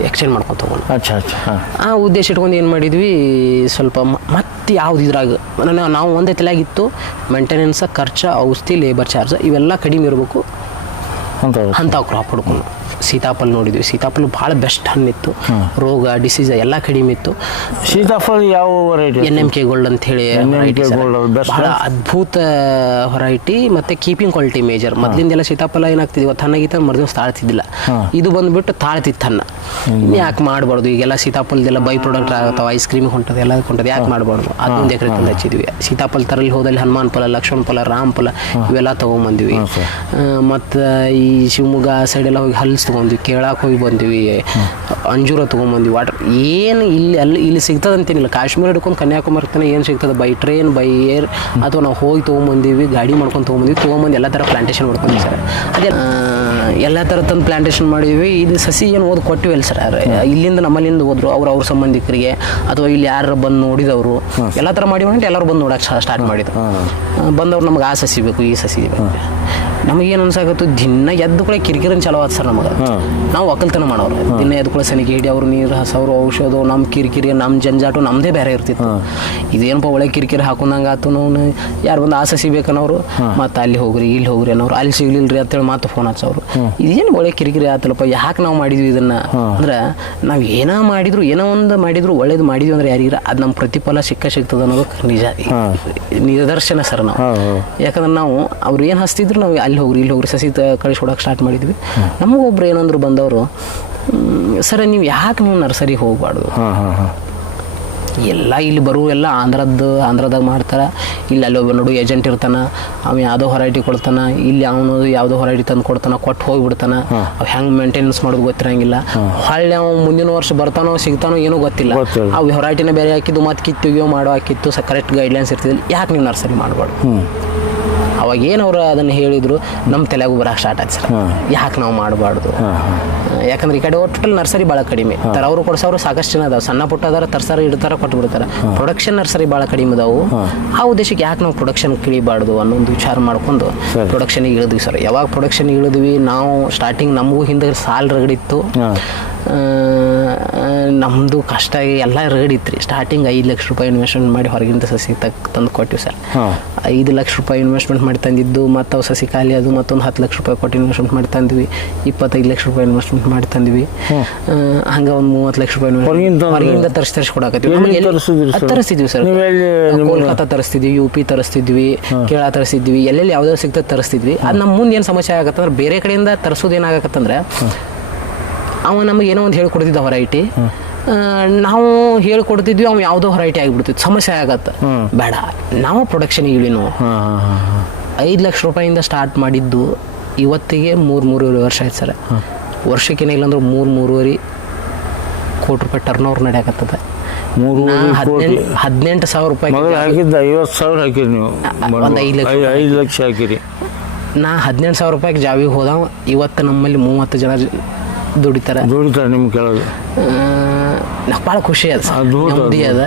ಎಕ್ಸ್ಚೇಂಜ್ ಮಾಡ್ಕೊಂಡು ತೊಗೊಂಡು. ಅಚ್ಚಾ ಅಚ್ಚಾ ಹಾಂ. ಆ ಉದ್ದೇಶ ಇಟ್ಕೊಂಡು ಏನು ಮಾಡಿದ್ವಿ ಸ್ವಲ್ಪ ಮತ್ತೆ ಯಾವ್ದು ಇದ್ರಾಗ? ನಾನು- ನಾವು ಒಂದೇ ತಲೆಯಾಗಿತ್ತು ಮೇಂಟೆನೆನ್ಸ್ ಖರ್ಚು ಔಷಧಿ ಲೇಬರ್ ಚಾರ್ಜ್ ಇವೆಲ್ಲ ಕಡಿಮೆ ಇರಬೇಕು. ಅಂತ. ಅಂತ ಕ್ರಾಪ್ ಹೊಡ್ಕೊಂಡು. ಸೀತಾಫಲ ನೋಡಿದ್ವಿ. ಸೀತಾಫಲ ಭಾಳ ಬೆಸ್ಟ್ ಹಣ್ಣಿತ್ತು ರೋಗ ಡಿಸೀಸ್ ಎಲ್ಲ ಕಡಿಮೆ ಇತ್ತು. ಸೀತಾಫಲ ಯಾವ variety N M K gold ಅಂತ ಹೇಳಿ ಬಹಳ ಅದ್ಭುತ ವೆರೈಟಿ ಮತ್ತೆ ಕೀಪಿಂಗ್ ಕ್ವಾಲಿಟಿ ಮೇಜರ್ ಮೊದ್ಲಿಂದೆಲ್ಲ ಸೀತಾಫಲ ಏನಾಗ್ತಿದ್ವಿ? ಇವತ್ತು ಹಣ್ಣಾಗಿತ್ತು ಮರ್ದಿವ್ಸ ತಾಳ್ತಿದ್ದಿಲ್ಲ. ಇದು ಬಂದ್ಬಿಟ್ಟು ತಾಳ್ತಿತ್ತು ಹಣ್ಣ. ಇನ್ನು ಯಾಕೆ ಮಾಡಬಾರ್ದು? ಈಗೆಲ್ಲ ಸೀತಾಫಲದೆಲ್ಲ ಬೈ ಪ್ರಾಡಕ್ಟ್ ಆಗತ್ತಾವ ಐಸ್ ಕ್ರೀಮ್ ಹೊಂಟದ ಎಲ್ಲ ಹೊಂಟದ ಯಾಕೆ ಮಾಡಬಾರ್ದು? ಅದೊಂದು ಎಕರೆ ತಂದು ಹಚ್ಚಿದ್ವಿ. ಸೀತಾಫಲ ತರಲ್ಲಿ ಹೋದಲ್ಲಿ ಹನುಮಾನ್ ಫಲ ಲಕ್ಷ್ಮಣ ಫಲ ರಾಮ್ ಫಲ ಇವೆಲ್ಲ ತಗೊಂಬಂದ್ವಿ. ಮತ್ತು ಈ ಶಿವಮೊಗ್ಗ ಸೈಡ್ ಎಲ್ಲ ಹೋಗಿ ಹಲ್ಸ್ ಹಿಲ್ಸ್ ತೊಗೊಂಡ್ವಿ ಕೇಳಕ್ಕೆ ಹೋಗಿ ಬಂದ್ವಿ. ಅಂಜೂರ ತೊಗೊಂಬಂದ್ವಿ ವಾಟರ್ ಏನು ಇಲ್ಲಿ ಅಲ್ಲಿ ಇಲ್ಲಿ ಸಿಗ್ತದೆ ಅಂತೇನಿಲ್ಲ ಕಾಶ್ಮೀರ ಹಿಡ್ಕೊಂಡು ಕನ್ಯಾಕುಮಾರಿ ತನಕ ಏನು ಸಿಗ್ತದೆ? ಬೈ ಟ್ರೈನ್ ಬೈ ಏರ್ ಅಥವಾ ನಾವು ಹೋಗಿ ತೊಗೊಂಬಂದೀವಿ ಗಾಡಿ ಮಾಡ್ಕೊಂಡು ತೊಗೊಂಬಂದ್ವಿ ತೊಗೊಂಬಂದು ಎಲ್ಲ ಥರ ಪ್ಲಾಂಟೇಷನ್ ಮಾಡ್ಕೊಂಡ್ವಿ ಸರ್. ಅದೇ ಎಲ್ಲ ಥರ ತಂದು ಪ್ಲಾಂಟೇಶನ್ ಮಾಡಿದ್ವಿ. ಇದು ಸಸಿ ಏನು ಓದಿ ಕೊಟ್ಟಿವಲ್ಲ ಸರ್. ಇಲ್ಲಿಂದ ನಮ್ಮಲ್ಲಿಂದ ಹೋದ್ರು ಅವ್ರು ಅವ್ರ ಸಂಬಂಧಿಕರಿಗೆ ಅಥವಾ ಇಲ್ಲಿ ಯಾರು ಬಂದು ನೋಡಿದವರು. ಎಲ್ಲ ಥರ ಮಾಡಿ ಅಂತ ಎಲ್ಲರೂ ಬಂದು ನೋಡೋಕೆ ಸ್ಟಾರ್ಟ್ ಮಾಡಿದ್ರು. ಬಂದವ್ರು ನಮ್ಗೆ ಆ ಸಸಿ ಬೇಕು ಈ ಸಸಿ ಬೇಕು. ನಮಗೇನು ಅನ್ಸಾಕತ್ತು ದಿನ ಎದ್ದು ಕೂಡ ಕಿರಿಕಿರಿನ ಚಲೋ ಆತ್ ಸರ್ ನಮಗೆ. ನಾವು ಒಕ್ಕಲ್ತನ ಮಾಡೋರು. ದಿನ ಎದ್ದು ಕೂಡ ಸನಿಗೆ ಹಿಡಿ ಅವ್ರು ನೀರು ಹಸವ್ರು ಔಷಧ ನಮ್ಮ ಕಿರಿಕಿರಿ ನಮ್ಮ ಜಂಜಾಟು ನಮ್ದೇ ಬೇರೆ ಇರ್ತಿತ್ತು. ಇದೇನಪ್ಪ ಒಳ್ಳೆ ಕಿರಿಕಿರಿ ಹಾಕೊಂಡಂಗೆ ಆತು ನಾವು ಯಾರು ಬಂದು ಆಸೆ ಸಿಗ್ಬೇಕನ್ನೋರು ಬೇಕನ್ನೋರು ಮತ್ತೆ ಅಲ್ಲಿ ಹೋಗ್ರಿ ಇಲ್ಲಿ ಹೋಗ್ರಿ ಅನ್ನೋರು ಅಲ್ಲಿ ಸಿಗ್ಲಿಲ್ರಿ ಅಂತೇಳಿ ಮತ್ತೆ ಫೋನ್ ಹಚ್ಚವ್ರು. ಇದೇನು ಒಳ್ಳೆ ಕಿರಿಕಿರಿ ಆತಲ್ಲಪ್ಪ ಯಾಕೆ ನಾವು ಮಾಡಿದ್ವಿ ಇದನ್ನ? ಅಂದ್ರೆ ನಾವು ಏನೋ ಮಾಡಿದ್ರು ಏನೋ ಒಂದು ಮಾಡಿದ್ರು ಒಳ್ಳೇದು ಮಾಡಿದ್ವಿ ಅಂದ್ರೆ ಯಾರಿಗಿರ ಅದು ನಮ್ಮ ಪ್ರತಿಫಲ ಸಿಕ್ಕ ಸಿಗ್ತದೆ ಅನ್ನೋದು ನಿಜ. ನಿದರ್ಶನ ಸರ್ ನಾವು. ಯಾಕಂದ್ರೆ ನಾವು ಅವ್ರು ಏನು ಹಸ್ತಿದ್ರು ನಾವು ಅಲ್ಲಿ ಹೋಗ್ರಿ ಇಲ್ಲಿ ಹೋಗ್ರಿ ಸಸಿ ಕಳಿಸ್ಕೊಡಕ್ಕೆ ಸ್ಟಾರ್ಟ್ ಮಾಡಿದ್ವಿ. ನಮಗೊಬ್ರು ಏನಂದ್ರು ಬಂದವರು ಸರ್ ನೀವು ಯಾಕೆ ನೀವು ನರ್ಸರಿಗೆ ಹೋಗಬಾರ್ದು? ಹಾಂ ಹಾಂ ಹಾಂ. ಎಲ್ಲ ಇಲ್ಲಿ ಬರುವ ಎಲ್ಲ ಆಂಧ್ರದ್ದು ಆಂಧ್ರದಾಗ ಮಾಡ್ತಾರೆ. ಇಲ್ಲಿ ಅಲ್ಲೊಬ್ಬ ಒಬ್ಬ ನೋಡು ಏಜೆಂಟ್ ಇರ್ತಾನ ಅವ್ನು ಯಾವುದೋ ಹೊರೈಟಿ ಕೊಡ್ತಾನೆ ಇಲ್ಲಿ ಅವನು ಯಾವುದೋ ಹೊರೈಟಿ ತಂದು ಕೊಡ್ತಾನೆ ಕೊಟ್ಟು ಹೋಗಿಬಿಡ್ತಾನೆ. ಅವು ಹೆಂಗೆ ಮೇಂಟೆನೆನ್ಸ್ ಮಾಡೋದು ಗೊತ್ತಿರಂಗಿಲ್ಲ. ಹೊಳ್ಳಿ ಅವ ಮುಂದಿನ ವರ್ಷ ಬರ್ತಾನೋ ಸಿಗ್ತಾನೋ ಏನೂ ಗೊತ್ತಿಲ್ಲ. ಗೊತ್ತಿಲ್ಲ. ಅವು ಹೊರೈಟಿನ ಬೇರೆ ಹಾಕಿದ್ದು ಮತ್ತೆ ಕಿತ್ತಿಗೆಯೋ ಮಾಡೋ ಹಾಕಿತ್ತು ಸ ಕರೆಕ್ಟ್ ಗೈಡ್ಲೈನ್ಸ್ ಇರ್ತಿದ್ದಿಲ್ಲ. ಯಾಕೆ ನೀವು ನರ್ಸರಿ ಮಾಡಬಾರ್ದು? ಅವಾಗ ಏನು ಅವರು ಅದನ್ನು ಹೇಳಿದ್ರು ನಮ್ಮ ತಲೆಗೂ ಬರಕ್ಕೆ ಸ್ಟಾರ್ಟ್ ಆಯ್ತು ಸರ್. ಯಾಕೆ ನಾವು ಮಾಡಬಾರ್ದು? ಯಾಕಂದ್ರೆ ಈ ಕಡೆ ಟೋಟಲ್ ನರ್ಸರಿ ಭಾಳ ಕಡಿಮೆ. ತರ ಅವರು ಕೊಡ್ಸೋರು ಸಾಕಷ್ಟು ಜನ ಅದಾವ. ಸಣ್ಣ ಪುಟ್ಟ ಅದಾರ ತರ್ಸಾರ ಇಡ್ತಾರ ಕೊಟ್ಟು ಬಿಡ್ತಾರೆ. ಪ್ರೊಡಕ್ಷನ್ ನರ್ಸರಿ ಭಾಳ ಕಡಿಮೆ ಅದಾವು. ಆ ಉದ್ದೇಶಕ್ಕೆ ಯಾಕೆ ನಾವು ಪ್ರೊಡಕ್ಷನ್ ಕಿಳಿಬಾರ್ದು ಅನ್ನೋ ಒಂದು ವಿಚಾರ ಮಾಡ್ಕೊಂಡು ಪ್ರೊಡಕ್ಷನ್ ಇಳಿದ್ವಿ ಸರ್. ಯಾವಾಗ ಪ್ರೊಡಕ್ಷನ್ ಇಳಿದ್ವಿ ನಾವು ಸ್ಟಾರ್ಟಿಂಗ್ ನಮಗೂ ಹಿಂದೆ ಸಾಲ್ ರಗಡಿತ್ತು ನಮ್ಮದು ಕಷ್ಟ ಎಲ್ಲ ಇತ್ತು ರೀ ಸ್ಟಾರ್ಟಿಂಗ್ ಐದು ಲಕ್ಷ ರೂಪಾಯಿ ಇನ್ವೆಸ್ಟ್ಮೆಂಟ್ ಮಾಡಿ ಹೊರಗಿಂದ ಸಸಿ ತಕ್ ತಂದು ಕೊಟ್ಟಿವಿ ಸರ್. ಐದು ಲಕ್ಷ ರೂಪಾಯಿ ಇನ್ವೆಸ್ಟ್ಮೆಂಟ್ ಮಾಡಿ ತಂದಿದ್ದು ಮತ್ತು ಅವು ಸಸಿ ಖಾಲಿ ಅದು ಮತ್ತೊಂದು ಹತ್ತು ಲಕ್ಷ ರೂಪಾಯಿ ಕೊಟ್ಟು ಇನ್ವೆಸ್ಟ್ಮೆಂಟ್ ಮಾಡಿ ತಂದ್ವಿ. ಇಪ್ಪತ್ತೈದು ಲಕ್ಷ ರೂಪಾಯಿ ಇನ್ವೆಸ್ಟ್ಮೆಂಟ್ ಮಾಡಿ ತಂದ್ವಿ. ಹಂಗೆ ಒಂದು ಮೂವತ್ತು ಲಕ್ಷ ರೂಪಾಯಿ ಹೊರಗಿಂದ ತರಿಸಿ ತರಿಸಿ ಕೊಡಕತ್ತೀವಿ. ಅದ್ ಸರ್? ಕೋಲ್ಕತ್ತಾ ತರಿಸ್ತಿದ್ವಿ ಯು ಪಿ ತರಿಸ್ತಿದ್ವಿ ಕೇರಳ ತರಿಸಿದ್ವಿ ಎಲ್ಲೆಲ್ಲಿ ಯಾವ್ದಾದ್ರು ಸಿಗ್ತದೆ ತರಿಸ್ತಿದ್ವಿ ಅದು ನಮ್ಮ ಮುಂದೆ ಏನು ಸಮಸ್ಯೆ ಆಗತ್ತಂದ್ರೆ ಬೇರೆ ಕಡೆಯಿಂದ ತರಿಸೋದು ಏನಾಗತ್ತಂದ್ರೆ ಅವ ನಮಗೆ ಏನೋ ಒಂದು ಹೇಳ್ಕೊಡ್ತಿದ್ದ ಹೊರೈಟಿ ನಾವು ಹೇಳ್ಕೊಡ್ತಿದ್ವಿ ಅವ್ನು ಯಾವುದೋ ಹೊರೈಟಿ ಆಗಿಬಿಡ್ತಿತ್ತು. ಸಮಸ್ಯೆ ಆಗತ್ತೆ. ಬೇಡ. ನಾವು ಪ್ರೊಡಕ್ಷನ್ ಇಳಿ ನೋವು ಹಾಂ ಹಾಂ ಹಾಂ ಐದು ಲಕ್ಷ ರೂಪಾಯಿಂದ ಸ್ಟಾರ್ಟ್ ಮಾಡಿದ್ದು ಇವತ್ತಿಗೆ ಮೂರು ಮೂರುವರೆ ವರ್ಷ ಆಯ್ತು ಸರ್. ವರ್ಷಕ್ಕೇನೆ ಇಲ್ಲಾಂದ್ರೆ ಮೂರು ಮೂರುವರೆ ಕೋಟಿ ರೂಪಾಯಿ ಟರ್ನ್ ಓವರ್ ನಡೆಯಕತ್ತದೆ ಕೋಟಿ. ಹದಿನೆಂಟು ಸಾವಿರ ರೂಪಾಯಿ ಮೊದಲು ಹಾಕಿದ್ದ ಐವತ್ತು ಸಾವಿರ ಹಾಕಿರಿ ನೀವು. ಒಂದು ಐದು ಲಕ್ಷ ಐದು ಲಕ್ಷ ಹಾಕಿರಿ. ನಾ ಹದಿನೆಂಟು ಸಾವಿರ ರೂಪಾಯಿಗೆ ಜಾವಿಗೆ ಹೋದ ಇವತ್ತು ನಮ್ಮಲ್ಲಿ ಮೂವತ್ತು ಜನ ದುಡಿತಾರೆ. ದುಡಿತಾರೆ ನಿಮ್ಮ ಕೆಳಗೆ ನಾ ಭಾಳ ಖುಷಿ ಅದ. ನೆಮ್ಮದಿ ಅದ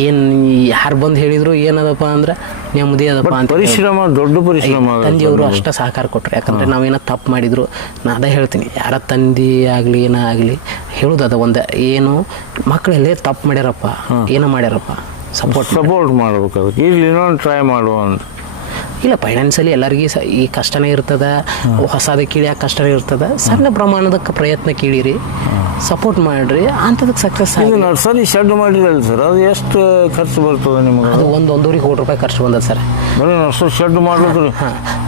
ಏನು ಯಾರು ಬಂದು ಹೇಳಿದ್ರು ಏನದಪ್ಪ ಅಂದ್ರೆ ನೆಮ್ಮದಿ ಅದಪ್ಪ ಅಂತ. ಪರಿಶ್ರಮ ದೊಡ್ಡ ಪರಿಶ್ರಮ ಅವರು ತಂದೆಯವರು ಅಷ್ಟ ಸಹಕಾರ ಕೊಟ್ರು. ಯಾಕಂದ್ರೆ ನಾವೇನ ತಪ್ಪು ಮಾಡಿದ್ರು ನಾ ಅದೇ ಹೇಳ್ತೀನಿ. ಯಾರ ತಂದೆ ಆಗಲಿ ಏನ ಆಗಲಿ ಹೇಳೋದು ಅದ ಒಂದು. ಏನು ಮಕ್ಕಳು ಎಲ್ಲೇ ತಪ್ಪು ಮಾಡ್ಯಾರಪ್ಪ ಏನೋ ಮಾಡ್ಯಾರಪ್ಪ? ಸಪೋರ್ಟ್ ಸಪೋರ್ಟ್ ಮಾಡ್ಬೇಕು ಅದಕ್ಕೆ. ಇಲ್ಲಿ ಇನ್ನೊಂದು ಟ್ರೈ ಮಾಡುವ ಅಂತ. ಇಲ್ಲ ಫೈನಾನ್ಸಲ್ಲಿ ಎಲ್ಲರಿಗೂ ಸ ಈ ಕಷ್ಟನೇ ಇರ್ತದ ಹೊಸದಕ್ಕೆ ಕೀಳ್ಯಾಕ ಕಷ್ಟನೇ ಇರ್ತದೆ. ಸಣ್ಣ ಪ್ರಮಾಣದ ಪ್ರಯತ್ನ ಕೀಳಿರಿ. ಸಪೋರ್ಟ್ ಮಾಡ್ರಿ ಅಂಥದಕ್ಕೆ ಸಕ್ಸಸ್ ಇದು ನರ್ಸರಿ ಶೆಡ್ ಮಾಡಿರಲ್ಲ ಸರ್ ಅದು ಎಷ್ಟು ಖರ್ಚು ಬರ್ತದೆ ನಿಮಗೆ? ಅದು ಒಂದು ಒಂದೂವರೆ ಕೋಟಿ ರೂಪಾಯಿ ಖರ್ಚು ಬಂದದ ಸರ್. ಬರೀ ನರ್ಸರಿ ಶೆಡ್ ಮಾಡಿದ್ರು.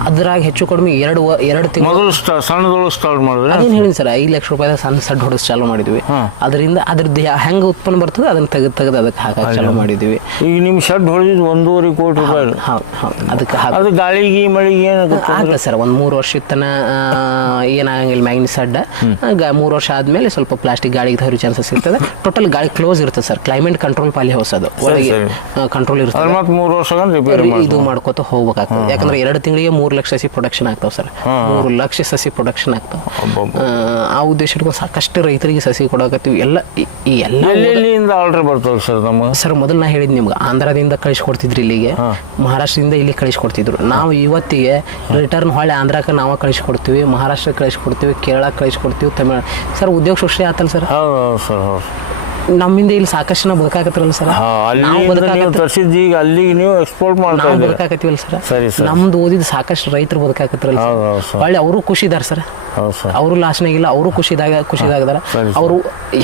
ಅದ್ರಾಗ ಹೆಚ್ಚು ಕಡಿಮೆ ಎರಡು ವ- ಎರಡು ತಿಂಗಳು ಮೊದಲು ಸ್ಟಾ ಸಣ್ಣದೊಳಗೆ ಸ್ಟಾರ್ಟ್ ಮಾಡಿದ್ರೆ ಅದೇನು ಹೇಳಿ ಸರ್ ಐದು ಲಕ್ಷ ರೂಪಾಯಿ ಸಣ್ಣ ಸಡ್ ಹೊಡೆಸ್ ಚಾಲು ಮಾಡಿದ್ವಿ. ಅದರಿಂದ ಅದ್ರದ್ದು ಯಾ- ಹೆಂಗೆ ಉತ್ಪನ್ನ ಬರ್ತದೆ ಅದನ್ನ ತೆಗೆದು ತೆಗೆದು ಅದಕ್ಕೆ ಹಾಕಕ್ಕೆ ಚಾಲು ಮಾಡಿದ್ವಿ. ಈಗ ನಿಮ್ಮ ಶೆಡ್ ಹೊಡೆದಿದ್ದು ಒಂದೂವರೆ ಕೋಟಿ ರೂಪಾಯಿ. ಹೌದು ಹೌದು. ಅದಕ್ಕೆ ಹಾಕಿ ಅದು ಗಾಳಿಗೆ ಮಳಿಗೆ ಏನಾಗುತ್ತೆ ಆಗ್ತದೆ ಸರ್ ಒಂದು ಮೂರು ವರ್ಷದ ತನ ಏನಾಗಂಗಿಲ್ಲ ಮ್ಯಾಗಿನ ಸಡ್ಡ ಗ ಮೂರು ವರ್ಷ ಆದಮೇಲೆ ಸ್ವಲ್ಪ ಪ್ಲಾಸ್ಟಿಕ್ ಗಾಳಿಗೆ ಹರಿ ಚಾನ್ಸಸ್ ಇರ್ತದೆ ಟೋಟಲ್ ಗಾಳಿ ಕ್ಲೋಸ್ ಇರುತ್ತೆ sir climate control poly house ಅದು ಒಳಗೆ ಕಂಟ್ರೋಲ್ ಇರುತ್ತೆ ಇರ್ತದೆ. ಇದು ಮಾಡ್ಕೋತ ಹೋಗ್ಬೇಕಾಗ್ತದೆ. ಯಾಕಂದ್ರೆ ಎರಡು ತಿಂಗಳಿಗೆ ಮೂರು ಲಕ್ಷ ಸಸಿ ಪ್ರೊಡಕ್ಷನ್ ಆಗ್ತಾವೆ ಸರ್ ಮೂರು ಲಕ್ಷ ಸಸಿ ಪ್ರೊಡಕ್ಷನ್ ಆಗ್ತಾವೆ. ಆ ಉದ್ದೇಶ ಇಟ್ಕೊಂಡು ಸಾಕಷ್ಟು ರೈತರಿಗೆ ಸಸಿ ಕೊಡಕತ್ತೀವಿ. ಎಲ್ಲ ಈ- ಎಲ್ಲ ಆರ್ಡರ್ ಸರ್ ನಮ್ಮ? ಸರ್ ಮೊದಲು ನಾ ಹೇಳಿದ್ ನಿಮ್ಗೆ ಆಂಧ್ರದಿಂದ ಕಳಿಸ್ಕೊಡ್ತಿದ್ರು ಇಲ್ಲಿಗೆ ಮಹಾರಾಷ್ಟ್ರದಿಂದ ಇಲ್ಲಿ ಕಳಿಸ್ಕೊಡ್ತಿದ್ರು ನಾವು ಇವತ್ತಿಗೆ ರಿಟರ್ನ್ ಹೊಳೆ ಆಂಧ್ರಕ್ಕೆ ನಾವು ಕಳಿಸ್ಕೊಡ್ತೀವಿ ಮಹಾರಾಷ್ಟ್ರ ಕಳಿಸ್ಕೊಡ್ತೀವಿ ಕೇರಳ ಕಳಿಸ್ಕೊಡ್ತೀವಿ ತಮಿಳ್ ಸರ್ ಉದ್ಯೋಗ ಸೃಷ್ಟಿ ಆತಲ್ಲ ಸರ್? ಹೌದು ಹೌದು ಸರ್ ಹೌದು. ನಮ್ಮಿಂದ ಇಲ್ಲಿ ಸಾಕಷ್ಟು ಜನ ಬದುಕಾಕತ್ತಿರಲ್ಲ ಸರ್? ಹಾ, ನಾವು ಅಲ್ಲಿಂದ ನೀವು ಬದುಕಾಕತ್ರ ತರಿಸಿದ್ದು ಈಗ ಅಲ್ಲಿಗೆ ನೀವು ಎಕ್ಸ್ಪೋರ್ಟ್ ಮಾಡ್ತಾ ನಾವು ಇದ್ದೀರಿ? ಬದುಕಾಕತ್ತೀವಲ್ಲ ಸರ್. ಸರಿ ಸರ್. ನಮ್ದು ಓದಿದ ಸಾಕಷ್ಟು ರೈತರು ಬದುಕಾಕತ್ತಿರಲ್ಲ ಹೌದು ಹೌದು ಸರ್. ಹೊಳ್ಳಿ ಅವರು ಖುಷಿ ಇದಾರೆ ಸರ್. ಹೌದು ಸರ್. ಅವರು ಲಾಸ್ನಾಗಿಲ್ಲ ಅವರು ಖುಷಿದಾಗ ಖುಷಿದಾಗದಾರ ಸರಿ, ಸರಿ. ಅವರು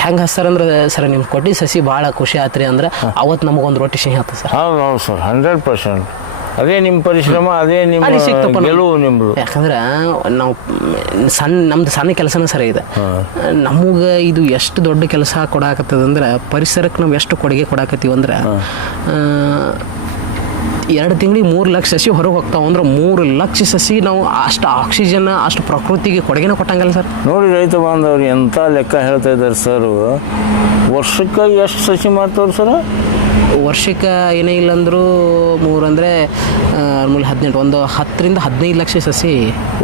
ಹೆಂಗೆ ಹಸ್ತಾರಂದ್ರೆ ಸರ್ ನಿಮ್ಗೆ ಕೊಟ್ಟು ಸಸಿ ಭಾಳ ಖುಷಿ ಆತ್ರಿ ಅಂದ್ರೆ ಅವತ್ತು ನಮಗೊಂದು ರೊಟ್ಟಿ ಸಿಹಿ ಆತ ಸರ್. ಹೌದು ಹೌದು ಸರ್ ಹಂಡ್ರೆಡ್ ಪರ್ಸೆಂಟ್. ಅದೇ ನಿಮ್ಮ ಪರಿಶ್ರಮ ಅದೇ ನಿಮ್ಮ ಅಲ್ಲಿ ಸಿಕ್ತಪ್ಪ ನಮ್ಗೆ. ಗೆಲುವು ನಿಮ್ದು. ಯಾಕಂದ್ರೆ ನಾವು ಸಣ್ಣ ನಮ್ದು ಸಣ್ಣ ಕೆಲಸನ ಸರಿ ಇದೆ. ನಮಗೆ ಇದು ಎಷ್ಟು ದೊಡ್ಡ ಕೆಲಸ ಕೊಡಾಕತ್ತದಂದ್ರೆ ಪರಿಸರಕ್ಕೆ ನಾವು ಎಷ್ಟು ಕೊಡುಗೆ ಕೊಡಾಕತ್ತೀವಿ ಅಂದ್ರೆ ಎರಡು ತಿಂಗಳಿಗೆ ಮೂರು ಲಕ್ಷ ಸಸಿ ಹೊರಗೆ ಹೋಗ್ತಾವ ಅಂದ್ರೆ ಮೂರು ಲಕ್ಷ ಸಸಿ ನಾವು ಅಷ್ಟು ಆಕ್ಸಿಜನ್ ಅಷ್ಟು ಪ್ರಕೃತಿಗೆ ಕೊಡುಗೆನ ಕೊಟ್ಟಂಗಲ್ಲ ಸರ್. ನೋಡಿ ರೈತ ಬಾಂಧವ್ರು ಎಂಥ ಲೆಕ್ಕ ಹೇಳ್ತಾ ಇದ್ದಾರೆ ಸರ್. ವರ್ಷಕ್ಕೆ ಎಷ್ಟು ಸಸಿ ಮಾಡ್ತಾವ್ರಿ ಸರ್? ವರ್ಷಕ್ಕೆ ಏನೇ ಇಲ್ಲ ಅಂದರೂ ಮೂರು ಅಂದರೆ ಆಮೇಲೆ ಹದಿನೆಂಟು, ಒಂದು ಹತ್ತರಿಂದ ಹದಿನೈದು ಲಕ್ಷ ಸಸಿ.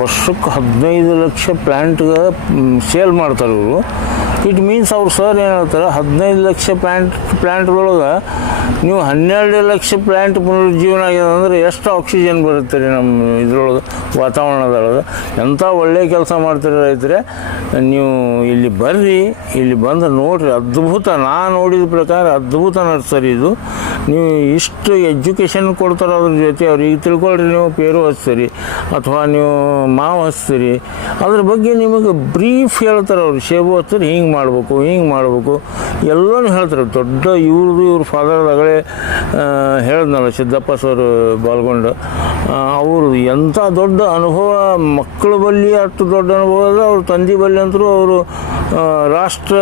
ವರ್ಷಕ್ಕೆ ಹದಿನೈದು ಲಕ್ಷ ಪ್ಲ್ಯಾಂಟ್ಗೆ ಸೇಲ್ ಮಾಡ್ತಾರೆ ಇವರು. ಇಟ್ ಮೀನ್ಸ್ ಅವ್ರು ಸರ್ ಏನು ಹೇಳ್ತಾರೆ, ಹದಿನೈದು ಲಕ್ಷ ಪ್ಲ್ಯಾಂಟ್ ಪ್ಲ್ಯಾಂಟ್ಗಳೊಳಗೆ ನೀವು ಹನ್ನೆರಡು ಲಕ್ಷ ಪ್ಲ್ಯಾಂಟ್ ಪುನರುಜ್ಜೀವನ ಆಗಿದೆ ಅಂದರೆ ಎಷ್ಟು ಆಕ್ಸಿಜನ್ ಬರುತ್ತೆ ರೀ ನಮ್ಮ ಇದ್ರೊಳಗೆ, ವಾತಾವರಣದೊಳಗೆ? ಎಂಥ ಒಳ್ಳೆಯ ಕೆಲಸ ಮಾಡ್ತೀರಿ ರೈತರೆ, ನೀವು ಇಲ್ಲಿ ಬರ್ರಿ, ಇಲ್ಲಿ ಬಂದು ನೋಡಿರಿ. ಅದ್ಭುತ ನಾ ನೋಡಿದ ಪ್ರಕಾರ ಅದ್ಭುತ ನರ್ಸರಿ ಇದು. ನೀವು ಇಷ್ಟು ಎಜುಕೇಷನ್ ಕೊಡ್ತಾರೆ ಅದ್ರ ಜೊತೆ ಅವ್ರಿಗೆ ತಿಳ್ಕೊಳ್ರಿ, ನೀವು ಪೇರು ಹಚ್ತೀರಿ ಅಥವಾ ನೀವು ಮಾವು ಹಚ್ತೀರಿ. ಅದ್ರ ಬಗ್ಗೆ ನಿಮಗೆ ಬ್ರೀಫ್ ಹೇಳ್ತಾರೆ ಅವ್ರು ಶೇಬು ಹಚ್ತಾರೆ ಹಿಂಗೆ ಮಾಡಬೇಕು ಹಿಂಗೆ ಮಾಡಬೇಕು. ಎಲ್ಲನೂ ಹೇಳ್ತಾರೆ, ದೊಡ್ಡ ಇವ್ರದ್ದು ಇವ್ರ ಫಾದರ್ ಅಗಳೇ ಹೇಳಿದ್ನಲ್ಲ ಸಿದ್ದಪ್ಪ ಸರ್ ಬಾಲ್ಗೊಂಡು. ಅವರು ಎಂಥ ದೊಡ್ಡ ಅನುಭವ, ಮಕ್ಕಳ ಬಲ್ಲಿ ಅಷ್ಟು ದೊಡ್ಡ ಅನುಭವ ಅದ ಅವ್ರ ತಂದೆ ಬಲ್ಲಿ ಅಂತರೂ ಅವರು ರಾಷ್ಟ್ರ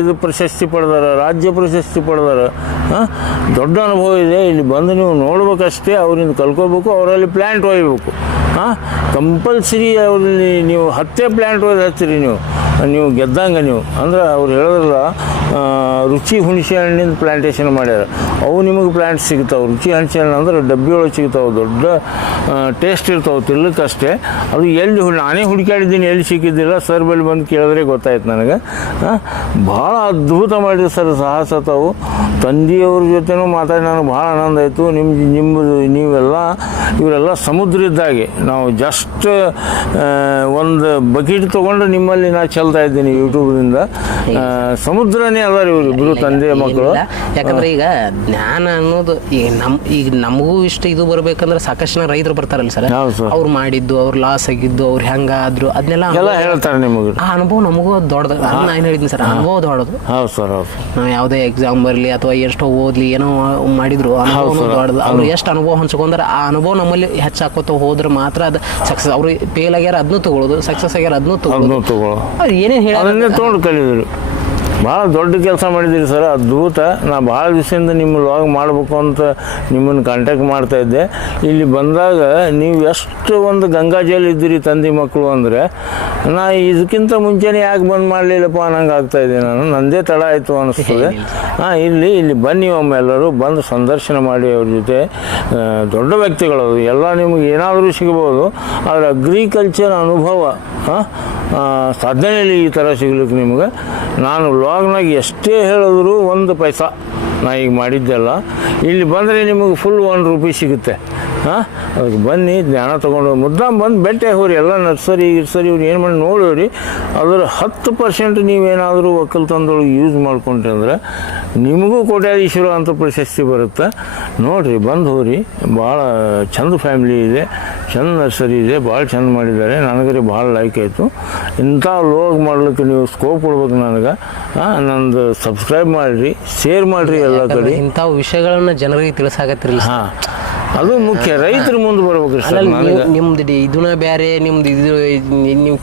ಇದು ಪ್ರಶಸ್ತಿ ಪಡೆದಾರ, ರಾಜ್ಯ ಪ್ರಶಸ್ತಿ ಪಡೆದಾರ ದೊಡ್ಡ ಅನುಭವ ಇದೆ. ಇಲ್ಲಿ ಬಂದು ನೀವು ನೋಡ್ಬೇಕಷ್ಟೇ ಅವರಿಂದ ಕಲ್ಕೋಬೇಕು ಅವರಲ್ಲಿ ಪ್ಲ್ಯಾಂಟ್ ಒಯ್ಬೇಕು. ಹಾಂ? ಕಂಪಲ್ಸರಿ ಅವ್ರಲ್ಲಿ ನೀವು ಹತ್ತೇ ಪ್ಲ್ಯಾಂಟ್ ಹೋದ್ರೆ ಹಚ್ಚಿರಿ ನೀವು. ನೀವು ಗೆದ್ದಂಗೆ ನೀವು. ಅಂದ್ರೆ ಅವ್ರು ಹೇಳಿದ್ರಲ್ಲ ರುಚಿ ಹುಣಸೆ ಹಣ್ಣಿಂದ ಪ್ಲ್ಯಾಂಟೇಷನ್ ಮಾಡ್ಯಾರ. ಅವು ನಿಮಗೆ ಪ್ಲ್ಯಾಂಟ್ ಸಿಗ್ತಾವೆ. ರುಚಿ ಹುಣಸೆ ಹಣ್ಣು ಅಂದ್ರೆ ಡಬ್ಬಿ ಒಳಗೆ ಸಿಗ್ತಾವೆ. ದೊಡ್ಡ ಟೇಸ್ಟ್ ಇರ್ತಾವೆ. ತಿಲ್ಲಕ್ಕಷ್ಟೇ ಅದು ಎಲ್ಲಿ ನಾನೇ ಹುಡುಕಾಡಿದ್ದೀನಿ ಎಲ್ಲಿ ಸಿಕ್ಕಿದ್ದಿಲ್ಲ. ಸರ್ ಬಳಿ ಬಂದು ಕೇಳಿದ್ರೆ ಗೊತ್ತಾಯ್ತು ನನಗೆ. ಭಾಳ ಅದ್ಭುತ ಮಾಡಿದ್ರು ಸರ್ ಸಾಹಸ ತಾವು. ತಂದೆಯವ್ರ ಜೊತೆನೂ ಮಾತಾಡಿ ನನಗೆ ಭಾಳ ಆನಂದ ಆಯಿತು. ನಿಮ್ಮ ನಿಮ್ಮದು ನೀವೆಲ್ಲ ಇವರೆಲ್ಲ ಸಮುದ್ರ ಇದ್ದಾಗೆ ನಾವು ಜಸ್ಟ್ ಒಂದು ಬಕೆಟ್ ತೊಗೊಂಡು ನಿಮ್ಮಲ್ಲಿ ನಾ ಚೆಲ್ತಾ ಇದ್ದೀನಿ ಯೂಟ್ಯೂಬ್ನಿಂದ ಸಮುದ್ರನೇ ಅದಾರ ಇವರು ಇಬ್ಬರು ತಂದೆ ಮಕ್ಕಳು ಯಾಕಂದ್ರೆ ಈಗ ಜ್ಞಾನ ಅನ್ನೋದು ಈಗ ನಮ್ ಈಗ ನಮಗೂ ಇಷ್ಟು ಇದು ಬರ್ಬೇಕಂದ್ರೆ ಸಾಕಷ್ಟು ರೈತರು ಬರ್ತಾರಲ್ಲ ಸರ್. ಅವ್ರು ಮಾಡಿದ್ದು ಅವ್ರು ಲಾಸ್ ಆಗಿದ್ದು ಅವ್ರು ಹೆಂಗಾದ್ರು ಅದನ್ನೆಲ್ಲ ಹೇಳ್ತಾರೆ ನಿಮಗೆ. ಆ ಅನುಭವ ನಮಗೂ ದೊಡ್ಡದು. ನಾನು ಏನು ಹೇಳಿದ್ದೀನಿ ಸರ್ ಅನುಭವ ದೊಡ್ಡದು. ಹೌದು ಸರ್ ಹೌದು ನಾವು ಯಾವುದೇ ಎಕ್ಸಾಮ್ ಬರಲಿ ಅಥವಾ ಎಷ್ಟೋ ಓದ್ಲಿ ಏನೋ ಮಾಡಿದ್ರು ಅನುಭವ. ದೊಡ್ಡದು. ಅವ್ರು ಎಷ್ಟು ಅನುಭವ ಹಂಚ್ಕೊಂಡ್ರೆ ಆ ಅನುಭವ ನಮ್ಮಲ್ಲಿ ಹೆಚ್ಚಾಕೋತ ಹೋದ್ರೆ ಮಾತ್ರ ಅದು. ಸಕ್ಸಸ್ ಅವ್ರು ಫೇಲ್ ಆಗ್ಯಾರ ಅದನ್ನೂ ತಗೊಳ್ಳೋದು ಸಕ್ಸಸ್ ಆಗ್ಯಾರ ಅದನ್ನೂ ತಗೊಳ್ಳೋದು ಏನೇನು ಹೇಳ ಅದನ್ನೇ ತೊಗೊಂಡು ಕಲಿದ್ರು ಭಾಳ ದೊಡ್ಡ ಕೆಲಸ ಮಾಡಿದ್ದೀರಿ ಸರ್. ಅದ್ಭುತ. ನಾ ಭಾಳ ದಿವಸದಿಂದ ನಿಮ್ಮ ಲಾಗ್ ಮಾಡಬೇಕು ಅಂತ ನಿಮ್ಮನ್ನು ಕಾಂಟ್ಯಾಕ್ಟ್ ಮಾಡ್ತಾ ಇದ್ದೆ. ಇಲ್ಲಿ ಬಂದಾಗ ನೀವು ಎಷ್ಟು ಒಂದು ಗಂಗಾಜಲ್ ಇದ್ದೀರಿ ತಂದೆ ಮಕ್ಕಳು ಅಂದರೆ ನಾ ಇದಕ್ಕಿಂತ ಮುಂಚೆನೇ ಯಾಕೆ ಬಂದ್ ಮಾಡಲಿಲ್ಲಪ್ಪ ಅನ್ನಂಗೆ ಆಗ್ತಾ ಇದ್ದೀನಿ ನಾನು. ನಂದೇ ತಡ ಆಯಿತು ಅನ್ನಿಸ್ತದೆ [laughs] ಹಾಂ ಇಲ್ಲಿ ಇಲ್ಲಿ ಬನ್ನಿ ಒಮ್ಮೆ ಎಲ್ಲರೂ ಬಂದು ಸಂದರ್ಶನ ಮಾಡಿ ಅವ್ರ ಜೊತೆ. ದೊಡ್ಡ ವ್ಯಕ್ತಿಗಳು. ಎಲ್ಲ ನಿಮಗೆ ಏನಾದರೂ ಸಿಗ್ಬೋದು. ಆದರೆ ಅಗ್ರಿಕಲ್ಚರ್ ಅನುಭವ ಹಾಂ? ಸಾಧನೆಯಲ್ಲಿ ಈ ಥರ ಸಿಗ್ಲಿಕ್ಕೆ ನಿಮಗೆ. ನಾನು ವ್ಲಾಗ್ನಾಗ ಎಷ್ಟೇ ಹೇಳಿದ್ರು ಒಂದು ಪೈಸಾ ನಾ ಈಗ ಮಾಡಿದ್ದೆಲ್ಲ. ಇಲ್ಲಿ ಬಂದರೆ ನಿಮಗೆ ಫುಲ್ ಒನ್ ರುಪಿ ಸಿಗುತ್ತೆ. ಹಾಂ? ಅದಕ್ಕೆ ಬನ್ನಿ ಜ್ಞಾನ ತೊಗೊಂಡು ಮುದ್ದಾಂ ಬಂದು ಬೆಟ್ಟೆ ಹೋರಿ ಎಲ್ಲ ನರ್ಸರಿ ಇರ್ಸರಿ ಇವ್ರು ಏನು ಮಾಡಿ ನೋಡೋರಿ ಅದರ ಹತ್ತು ಪರ್ಸೆಂಟ್ ನೀವೇನಾದರೂ ಒಕ್ಕಲ್ತನದೊಳಗೆ ಯೂಸ್ ಮಾಡ್ಕೊಂಡ್ರಿ ಅಂದ್ರೆ ನಿಮಗೂ ಕೋಟ್ಯಾಧೀಶ್ವರ ಅಂತ ಪ್ರಶಸ್ತಿ ಬರುತ್ತೆ. ನೋಡಿರಿ ಬಂದು ಹೋರಿ. ಭಾಳ ಚಂದ ಫ್ಯಾಮಿಲಿ ಇದೆ ಚಂದ ನರ್ಸರಿ ಇದೆ ಭಾಳ ಚಂದ ಮಾಡಿದ್ದಾರೆ. ನನಗರಿ ಭಾಳ ಲೈಕ್ ಆಯಿತು. ಇಂಥ ಲೋಗ್ ಮಾಡ್ಲಿಕ್ಕೆ ನೀವು ಸ್ಕೋಪ್ ಕೊಡ್ಬೇಕು ನನಗೆ. ನಂದು ಸಬ್ಸ್ಕ್ರೈಬ್ ಮಾಡಿರಿ ಶೇರ್ ಮಾಡಿರಿ ಎಲ್ಲ ಕಡೆ. ಇಂಥ ವಿಷಯಗಳನ್ನು ಜನರಿಗೆ ತಿಳಿಸಾಗತ್ತಿರಲಿಲ್ಲ ಹಾಂ. ಅದು ಮುಖ್ಯ. ರೈತರು ಮುಂದೆ ಬರ್ಬೇಕು ಸರ್ ನನಗೆ. ನಿಮ್ದು ಇದನ್ನ ಬೇರೆ ನಿಮ್ದು ಇದು ನೀವು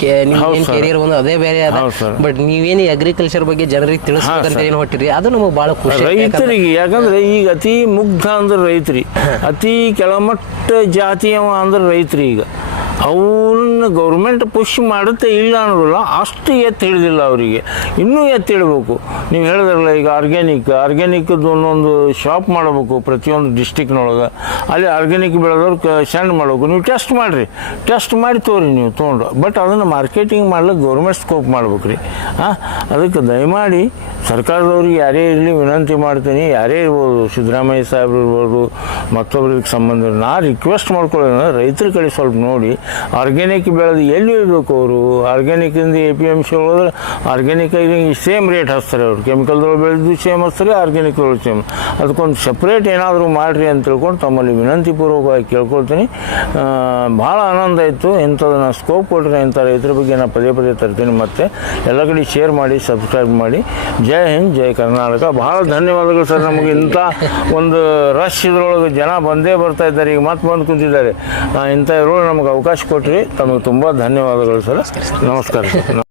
ಕೆರಿಯರ್ ಬಂದು ಅದೇ ಬೇರೆ ಅದ. ಹೌದು ಸರ್. ಬಟ್ ನೀವೇನು ಅಗ್ರಿಕಲ್ಚರ್ ಬಗ್ಗೆ ಜನರಿಗೆ ತಿಳಿಸ್ಬೇಕಂತ ಏನು ಹೊಟ್ಟಿರಿ ಅದು ನಮಗೆ ಭಾಳ ಖುಷಿ. ಆಯ್ತು. ಯಾಕಂದ್ರೆ ರೈತರಿಗೆ ಯಾಕಂದ್ರೆ ಈಗ ಅತಿ ಮುಗ್ಧ ಅಂದ್ರೆ ರೈತರಿ. ಅತಿ ಕೆಳಮಟ್ಟ ಜಾತಿಯವ ಅಂದ್ರೆ ರೈತರಿ ಈಗ. ಅವ್ರನ್ನ ಗೌರ್ಮೆಂಟ್ ಪುಷ್ ಮಾಡುತ್ತೆ ಇಲ್ಲ ಅನ್ನೋದಿಲ್ಲ ಅಷ್ಟು ಎತ್ತಿ ಹಿಡಿದಿಲ್ಲ ಅವರಿಗೆ. ಇನ್ನೂ ಎತ್ತಿ ಇಡಬೇಕು ನೀವು ಹೇಳಿದ್ರಲ್ಲ, ಈಗ ಆರ್ಗ್ಯಾನಿಕ್ ಆರ್ಗ್ಯಾನಿಕ್ದು ಒಂದೊಂದು ಶಾಪ್ ಮಾಡಬೇಕು ಪ್ರತಿಯೊಂದು ಡಿಸ್ಟಿಕ್ನೊಳಗೆ ಅಲ್ಲಿ ಆರ್ಗ್ಯಾನಿಕ್ ಬೆಳೆದವ್ರು ಕ ಸೆಂಡ್ ಮಾಡಬೇಕು. ನೀವು ಟೆಸ್ಟ್ ಮಾಡಿರಿ. ಟೆಸ್ಟ್ ಮಾಡಿ ತೋರಿ ನೀವು ತೊಗೊಂಡು ಬಟ್ ಅದನ್ನು ಮಾರ್ಕೆಟಿಂಗ್ ಮಾಡ್ಲಿಕ್ಕೆ ಗೌರ್ಮೆಂಟ್ ಸ್ಕೋಪ್ ಮಾಡ್ಬೇಕು ರೀ ಹಾಂ ಅದಕ್ಕೆ ದಯಮಾಡಿ ಸರ್ಕಾರದವ್ರಿಗೆ ಯಾರೇ ಇರಲಿ ವಿನಂತಿ ಮಾಡ್ತೀನಿ. ಯಾರೇ ಇರ್ಬೋದು, ಸಿದ್ದರಾಮಯ್ಯ ಸಾಹೇಬ್ರು ಇರ್ಬೋದು, ಮತ್ತೊಬ್ರಿಗೆ ಸಂಬಂಧ ನಾ ರಿಕ್ವೆಸ್ಟ್ ಮಾಡ್ಕೊಳ್ಳೋಣ ರೈತರ ಕಡೆ ಸ್ವಲ್ಪ ನೋಡಿ. ಆರ್ಗ್ಯಾನಿಕ್ ಬೆಳೆದು ಎಲ್ಲಿ ಇರಬೇಕು ಅವರು? ಆರ್ಗ್ಯಾನಿಕಿಂದ ಎ ಪಿ ಎಂ ಸಿ ಹೋದ್ರೆ ಆರ್ಗ್ಯಾನಿಕ್ ಸೇಮ್ ರೇಟ್ ಹಚ್ತಾರೆ ಅವರು. ಕೆಮಿಕಲ್ದೊಳಗೆ ಬೆಳೆದು ಸೇಮ್ ಹಚ್ತಾರೆ ಆರ್ಗ್ಯಾನಿಕ್ ಒಳಗೆ ಸೇಮ್ ಅದಕ್ಕೊಂದು ಸಪ್ರೇಟ್ ಏನಾದರೂ ಮಾಡಿರಿ ಅಂತ ತಿಳ್ಕೊಂಡು ತಮ್ಮಲ್ಲಿ ವಿನಂತಿ ಪೂರ್ವಕವಾಗಿ ಕೇಳ್ಕೊಳ್ತೀನಿ ಭಾಳ ಆನಂದ ಆಯಿತು. ಇಂಥದನ್ನು ಸ್ಕೋಪ್ ಕೊಟ್ಟರೆ ಇಂಥ ರೈತರ ಬಗ್ಗೆ ನಾನು ಪದೇ ಪದೇ ತರ್ತೀನಿ ಮತ್ತೆ. ಎಲ್ಲ ಕಡೆ ಶೇರ್ ಮಾಡಿ ಸಬ್ಸ್ಕ್ರೈಬ್ ಮಾಡಿ. ಜೈ ಹಿಂದ್, ಜೈ ಕರ್ನಾಟಕ. ಭಾಳ ಧನ್ಯವಾದಗಳು ಸರ್ ನಮಗೆ. ಇಂಥ ಒಂದು ರಶ್ ಇದ್ರೊಳಗೆ ಜನ ಬಂದೇ ಬರ್ತಾ ಇದ್ದಾರೆ. ಈಗ ಮತ್ತೆ ಬಂದು ಕುಂತಿದ್ದಾರೆ. ಇಂಥ ಇರೋರು ನಮಗೆ ಅವಕಾಶ ಕೊಟ್ರಿ ತಮಗೆ ತುಂಬ ಧನ್ಯವಾದಗಳು ಸರ್. ನಮಸ್ಕಾರ